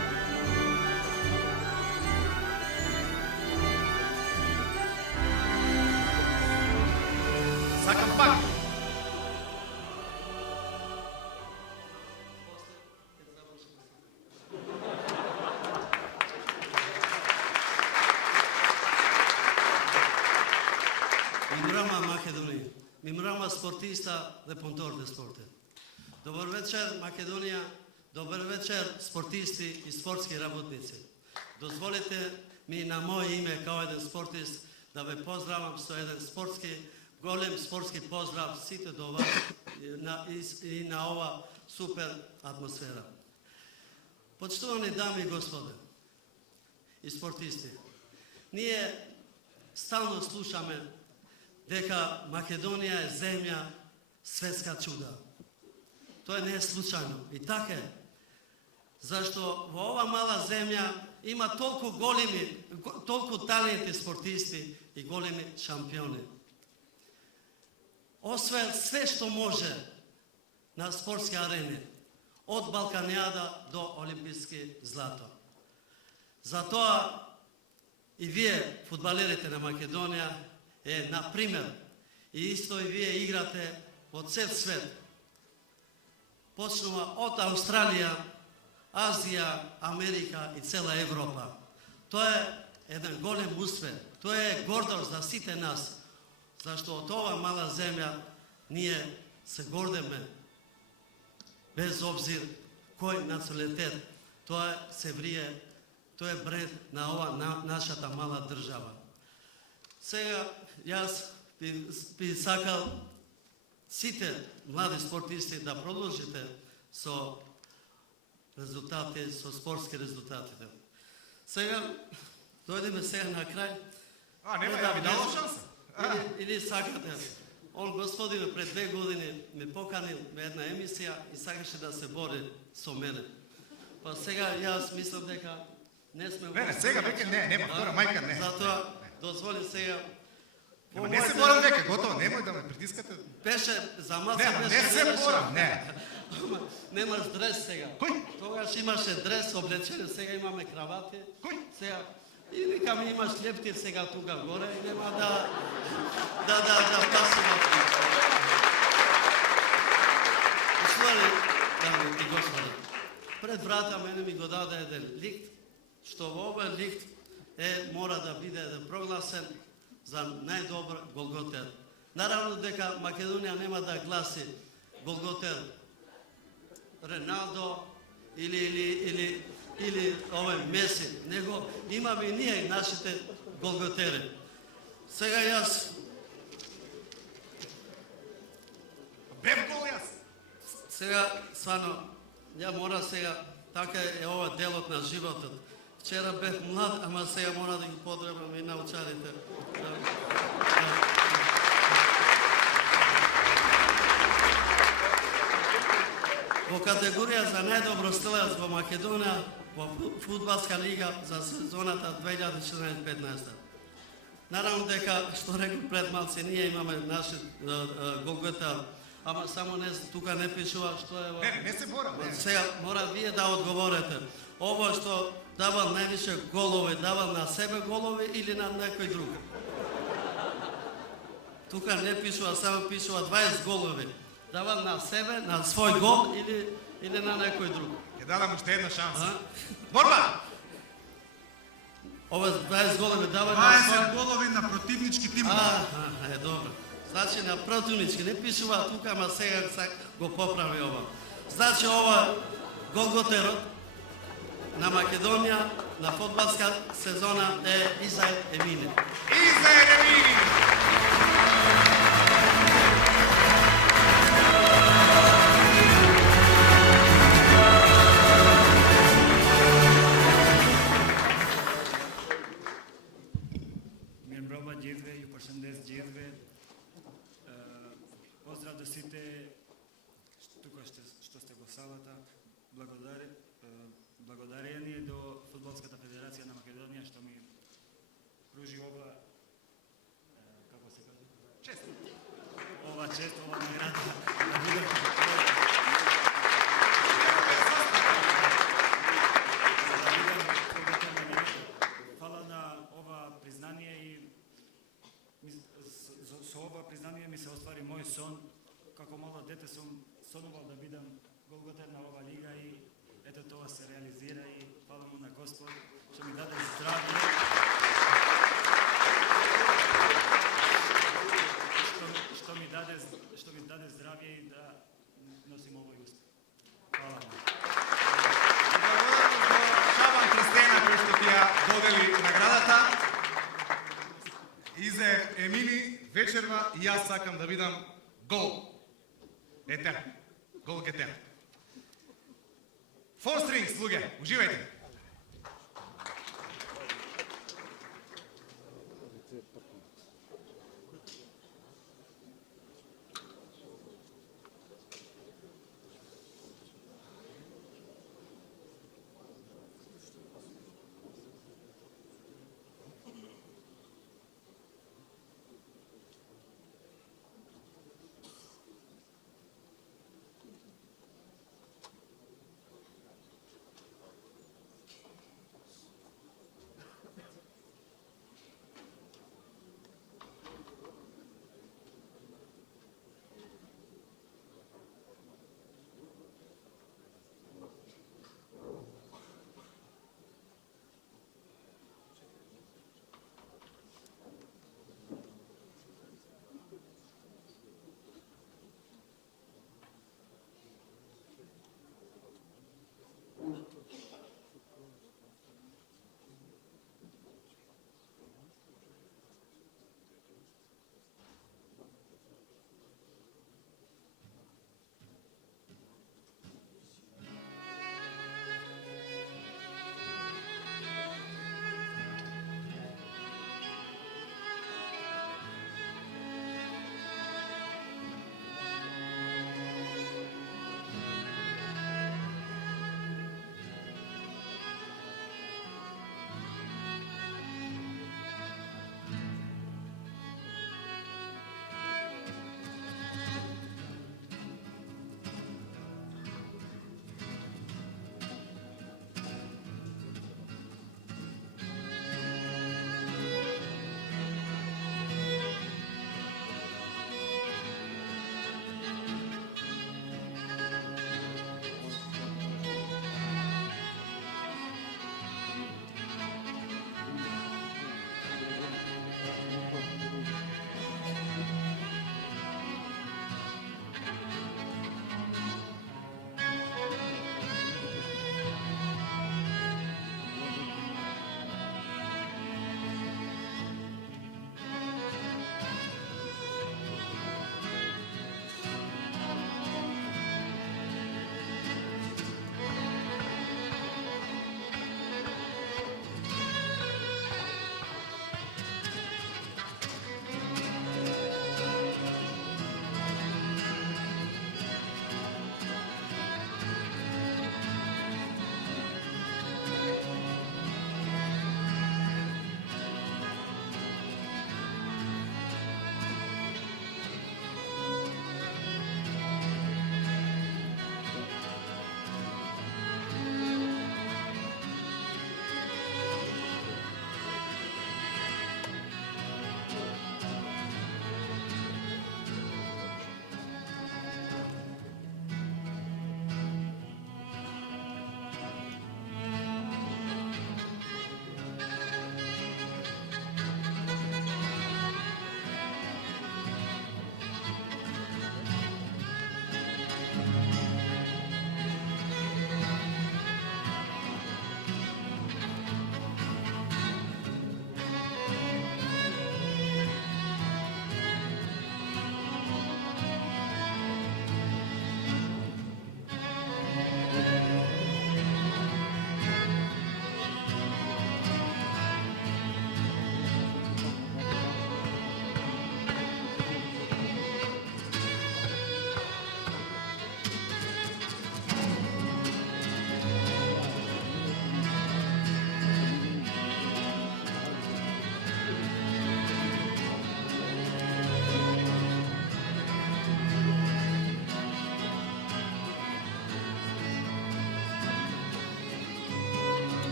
Сакам пак. Меморама Македонија, меморама спортиста де понтор де спорте. Добър вечер, Македонија, добър вечер, спортисти и спортски работници. Дозволите ми на мое име, као еден спортист, да ве поздравам со еден голем спортски поздрав сите до вас и на ова супер атмосфера. Почитувани дами и господа и спортисти, ние стално слушаме дека Македонија е земја светска чуда. Тоа не е случајно. И така е. Зашто во ова мала земја има толку таленти спортисти и големи шампиони. Освен све што може на спортски арени, од Балканијада до олимписки злато. Затоа и вие, фудбалерите на Македонија, на пример. И исто и вие играте во цел свет. Почнува од Австралија, Азија, Америка и цела Европа. Тоа е еден голем успех. Тоа е гордост за сите нас. Зашто од ова мала земја ние се гордеме без обзир кој националитет. Тоа се врие, тоа е бренд на ова нашата мала држава. Сега јас би сакал сите млади спортисти да продолжите со резултати, со спортски резултатите. Сега, дојдеме сега на крај. Нема, ја ми дало шанса. Или сакате. Он господин пред 2 години ме поканил на една емисија и сакаше да се бори со мене. Па сега јас мислам дека не сме... Не, сега веќе нема втора мајка, не. Затоа, дозволи сега... Не се борам веќе, готово, немој да ме притискате. Беше за маса... Не се борам, не. Немаш дрес сега. Кој? Тогаш имаше дрес, облечени, сега имаме кравати. Кој? Сега... И викам, имаш лептир сега тука горе и нема да пасува. Условни, дами и господи, пред врата мене ми го даде еден ликт, што во овој ликт мора да биде прогласен за најдобар голготер. Наравно дека Македонија нема да гласи голготер Реналдо или овој Меси, него имаме и ние нашите голготери. Сега јас... Бев гол јас! Сега, свано, ја мора сега, така е ова делот на животот. Вчера бев млад, ама сега мора да ги подребам и научарите. Во категорија за најдобро стрелец во Македонија, во фудбалска лига за сезоната 2014-15. Наравно дека, што реков пред малци, ние имаме наши голготер, ама само тука не пишува што е во... Не се борам. Сега мора вие да одговорите. Ово што давал највише голови, давал на себе голови или на некој друг? Тука не пишува, само пишува 20 голови. Давал на себе, на свој гол или на некој друг? Ќе дадам уште една шанса. Борба! Ова 20 голови дава на 20 голови на противнички тимови. Добро. Значи на противнички, не пишува тука, ама сега го поправи ова. Значи ова голготерот на Македонија на фудбалска сезона е Изај Емини. Изај Емини! Мемброба Џедве, ju përshëndes gjithve. Pozdrav do sите тука што сте во салата. Благодарение до Фудбалската федерација на Македонија што ми пружи ова чест. Ова чест, ова награда. Фала на ова признание и со ова признание ми се оствари мој сон. Како мало дете сум сонувал да бидам голготер на ова лига и ето тоа се реализира и фала му на Господ што ми даде здравје. Што ми даде здравје и да носим овој успех. Фала му. Шабан Крстена кој што ти ја додели наградата. Изе Емили вечерва и јас сакам да видам гол. Етер. Гол кетер. Four strings, луѓе, уживајте.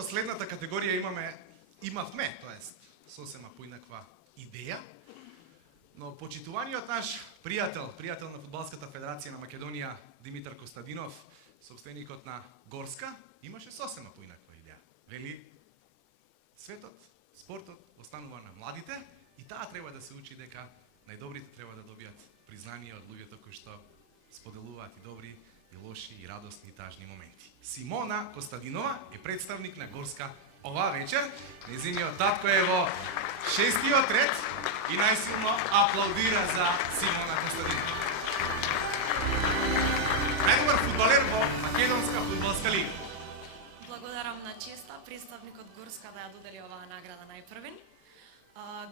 во следната категорија имавме, тоест, сосема поинаква идеја, но почитуваниот наш пријател на Фудбалската федерација на Македонија, Димитар Костадинов, собственикот на Горска, имаше сосема поинаква идеја. Вели, светот, спортот останува на младите и таа треба да се учи дека најдобрите треба да добијат признание од луѓето кои што споделуваат и добри, и лоши, и радосни, и тажни моменти. Симона Костадинова е представник на Горска оваа вечер. Нејзиниот татко е во 6-тиот ред и најсилно аплаудира за Симона Костадинова. Најдобар фудбалер во Македонска фудбалска лига. Благодарам на честа представникот Горска да ја додели оваа награда најпрвен.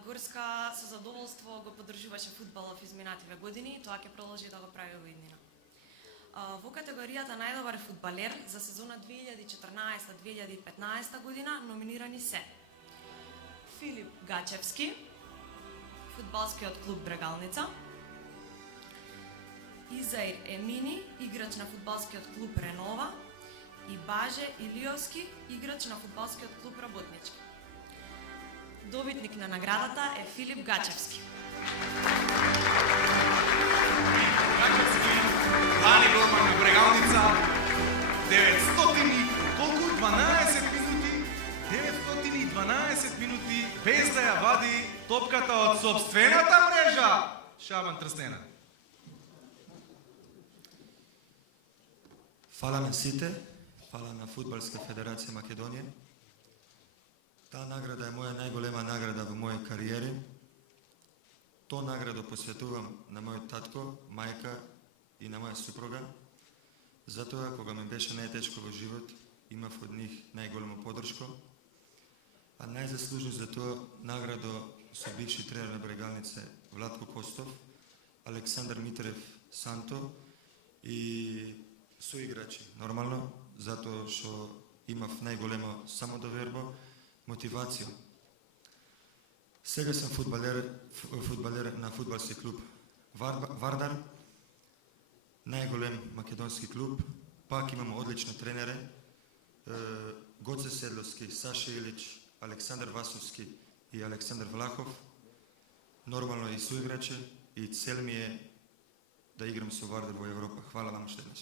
Горска со задоволство го поддржуваше фудбалов изминативе години и тоа ќе продолжи да го прави во иднина. Во категоријата најдобар фудбалер за сезона 2014-2015 година номинирани се Филип Гачевски, фудбалскиот клуб Брегалница, Изаир Емини, играч на фудбалскиот клуб Ренова, и Баже Илиовски, играч на фудбалскиот клуб Работнички. Добитник на наградата е Филип Гачевски. Лани голман на Брегалница, 912 минути без да ја вади топката од собствената мрежа. Шабан Трстена. Фала на сите, фала на Фудбалска федерација Македонија. Таа награда е моја најголема награда во моја кариери. Тоа награда посветувам на мојот татко, мајка и на моја супруга, затоа кога ми беше најтешко во живот, имав од нив најголема поддршка, а најзаслужен за тоа наградо со бивши тренер на Брегалница Владко Костов, Александар Митрев Санто и соиграчи. Нормално, затоа што имав најголема самодоверба, мотивација. Сега сум фудбалер на фудбалски клуб Вардар, најголем македонски клуб, пак имам одлични тренери, Гоце Седловски, Саша Илич, Александар Васовски и Александар Влахов, нормално и соиграчи, и цел ми е да играм со Вардар во Европа. Хвала вам уште еднаш.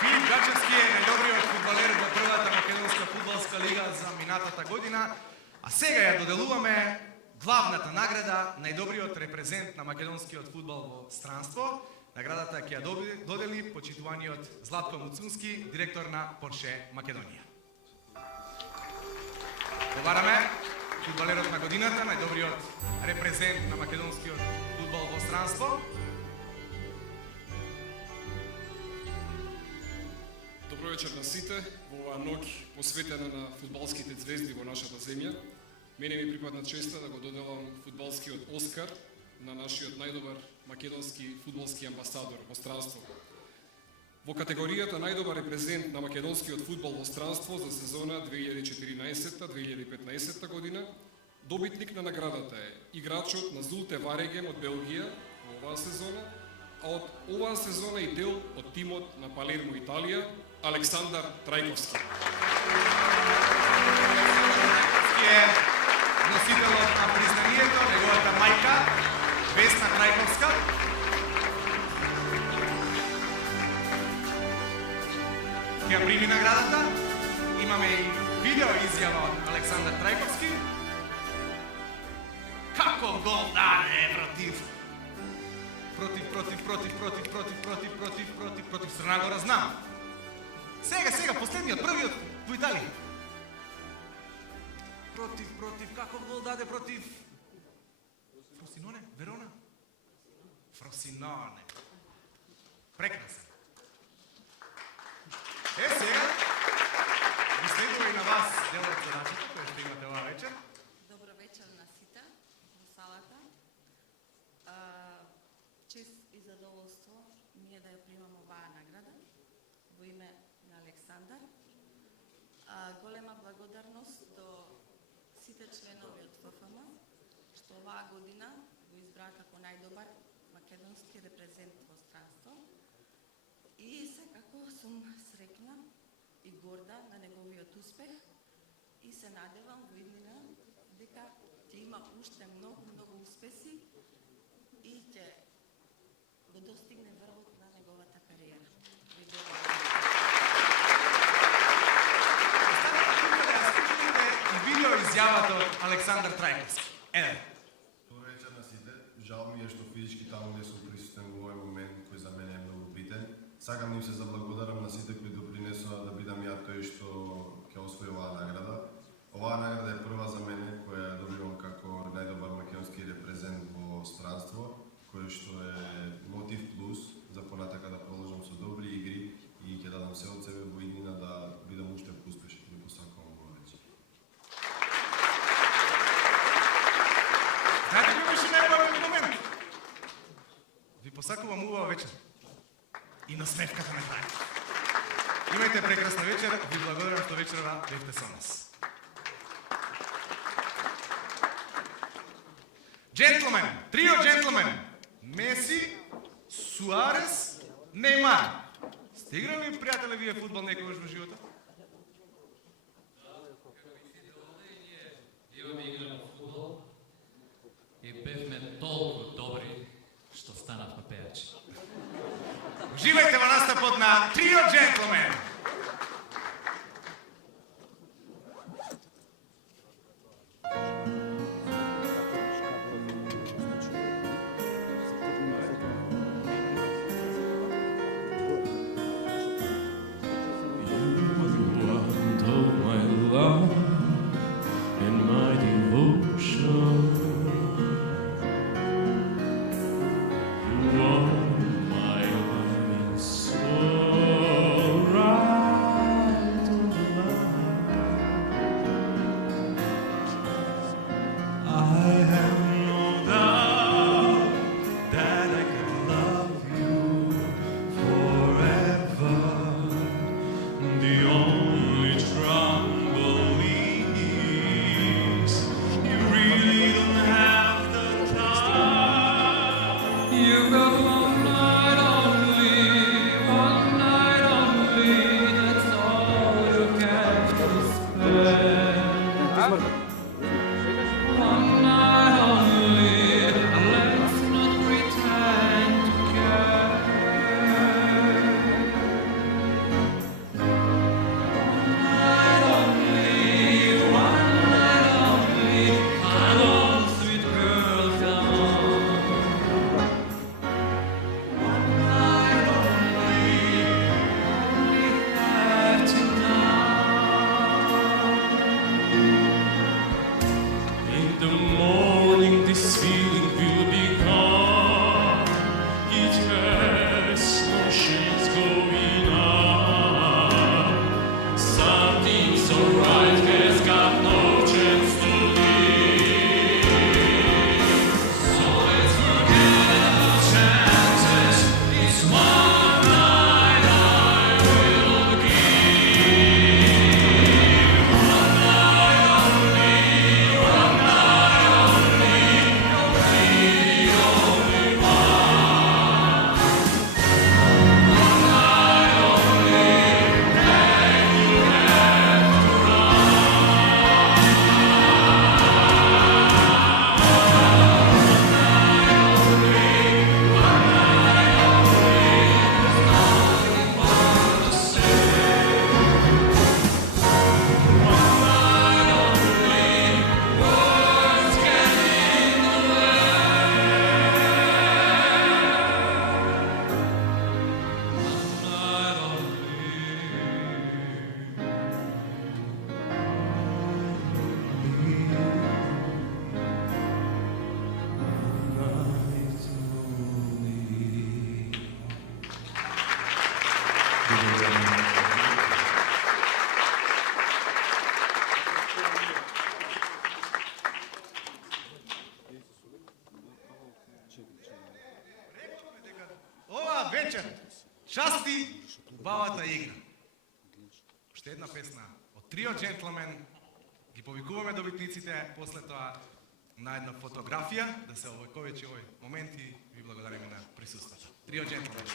Филип Гачевски е најдобриот фудбалер во првата македонска фудбалска лига за минатата година, а сега ја доделуваме главната награда, најдобриот репрезент на македонскиот фудбал во странство. Наградата ќе ја додели почитуваниот Златко Муцунски, директор на Порше Македонија. Побараме фудбалерот на годината, најдобриот репрезент на македонскиот фудбал во странство. Добро вечер на сите, во оваа ноќ посветена на фудбалските звезди во нашата земја. Мене ми припадна честа да го доделам фудбалскиот Оскар на нашиот најдобар македонски фудбалски амбасадор во странство. Во категоријата најдобар репрезент на македонскиот фудбал во странство за сезона 2014-2015 година, добитник на наградата е играчот на Зулте Варегем од Белгија во оваа сезона, а од оваа сезона и дел од тимот на Палермо Италија, Александар Трајковски. Носителот на признанието, неговата мајка, Весна Трајковска. Ќе ја прими наградата. Имаме и видео изјава од Александар Трајковски. Како гол даде против Црнагора, знам. Сега, последниот, првиот во Италија. Против, како гол даде против Фросиноне, Верона? Фросиноне. Прекрасен. Сега, ви следува и на вас делот задачата, која што имате оваа вечер. Добро вечер на сите во салата. Чест и задоволство ми е да ја примам оваа награда во име на Александар. Голема благодарност до сите членови од ФФМ што оваа година го избраа како најдобар македонски репрезент во странство. И секако сум среќна и горда на неговиот успех и се надевам во иднина дека ќе има уште многу успеси и ќе го достигне врвот на неговата кариера. И видео изјавата од Александар Трајковски. Еден. Добро вечер на сите. Жал ми е што физички таму не сум присутен во овој момент кој за мене е многу битен. Сакам да им се заблагодарам на сите кои допринесоа да бидам ја тој што ќе освои оваа награда. Оваа награда е прва за мене која ја добивам како најдобар македонски репрезент во странство, кој што е мотив плюс за понатака да продолжам со добри игри и ќе дадам се од себе во иднина да бидам уште успешен. Ви посакувам во вечер. Знаете кој беше најубавиот момент? Ви посакувам убава вечер. И насмевката на крај. Имајте прекрасна вечер, ви благодарам што вечерва бевте со нас. Джентлмен, трио джентлмен, Меси, Суарес, Неймар. Сте играли, пријателе, вие фудбал некогаш во живота? Имаме играно фудбал и бевме толку добри што станавме пејачи. Уживајте во настапот на Трио Джентлмен! Ова вечер части убавата игра. Уште една песна од Трио Джентлмен. Ги повикуваме добитниците после тоа на една фотографија да се овојковечи овој момент и ви благодариме на присуството. Трио Джентлмен.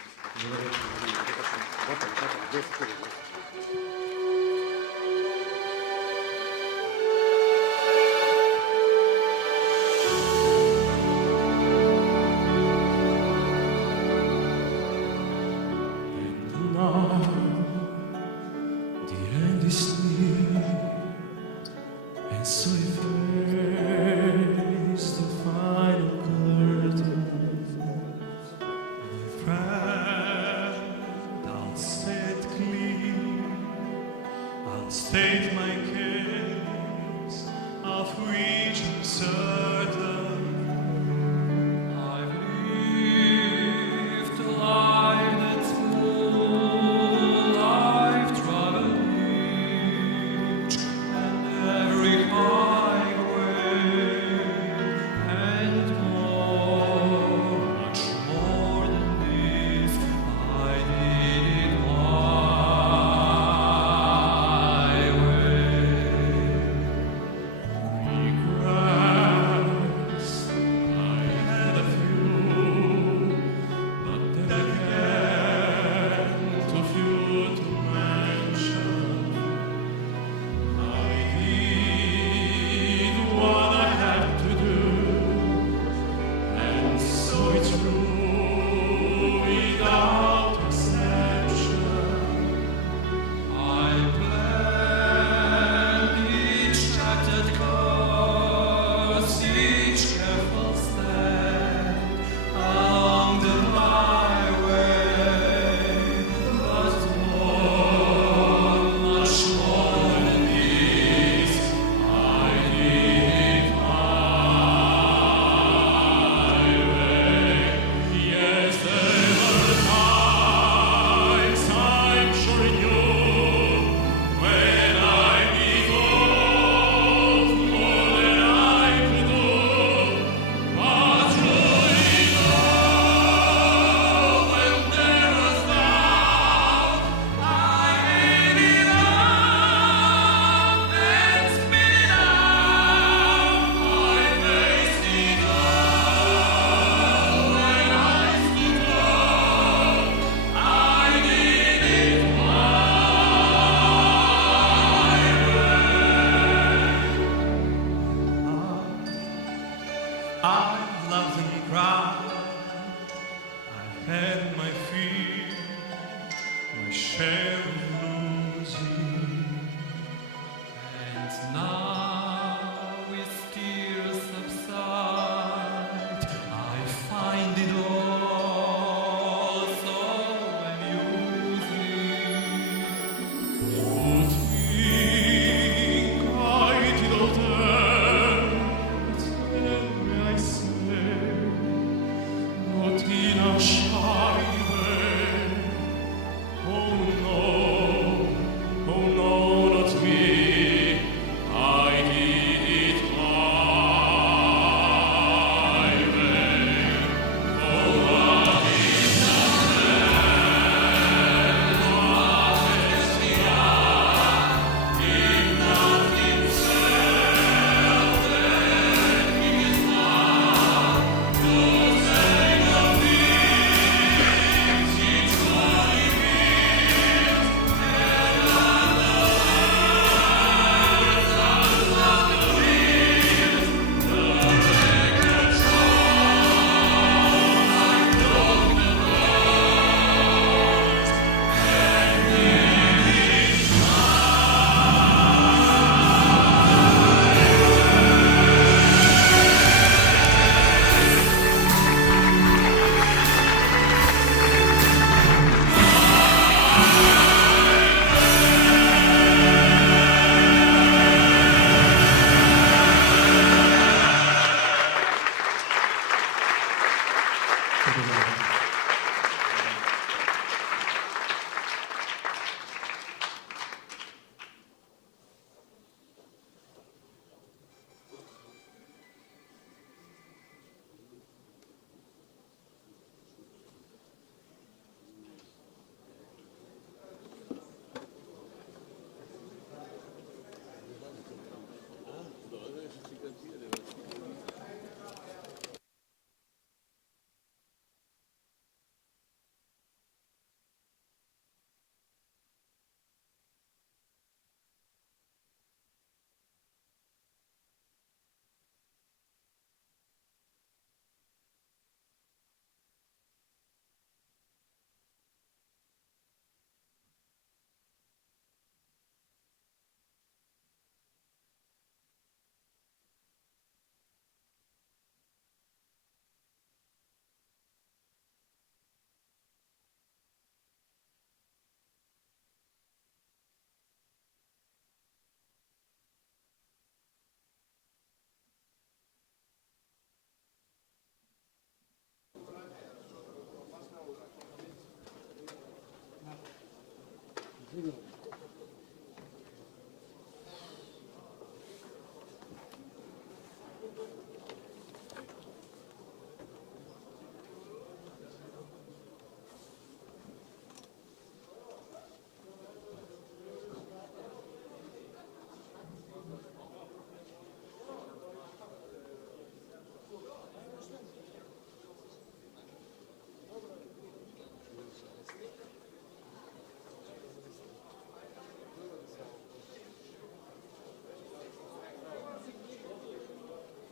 and my fear, my share of losing. And now with tears subside, I find it all so amusing. Would think I did all that, and may I say, not in a shy way. Oh no, not me. I did it my way. Oh, what is the if not himself, then he is one to say the things he truly feels, and not the words of love and fears. The record shows I broke the bones, and it is Zero.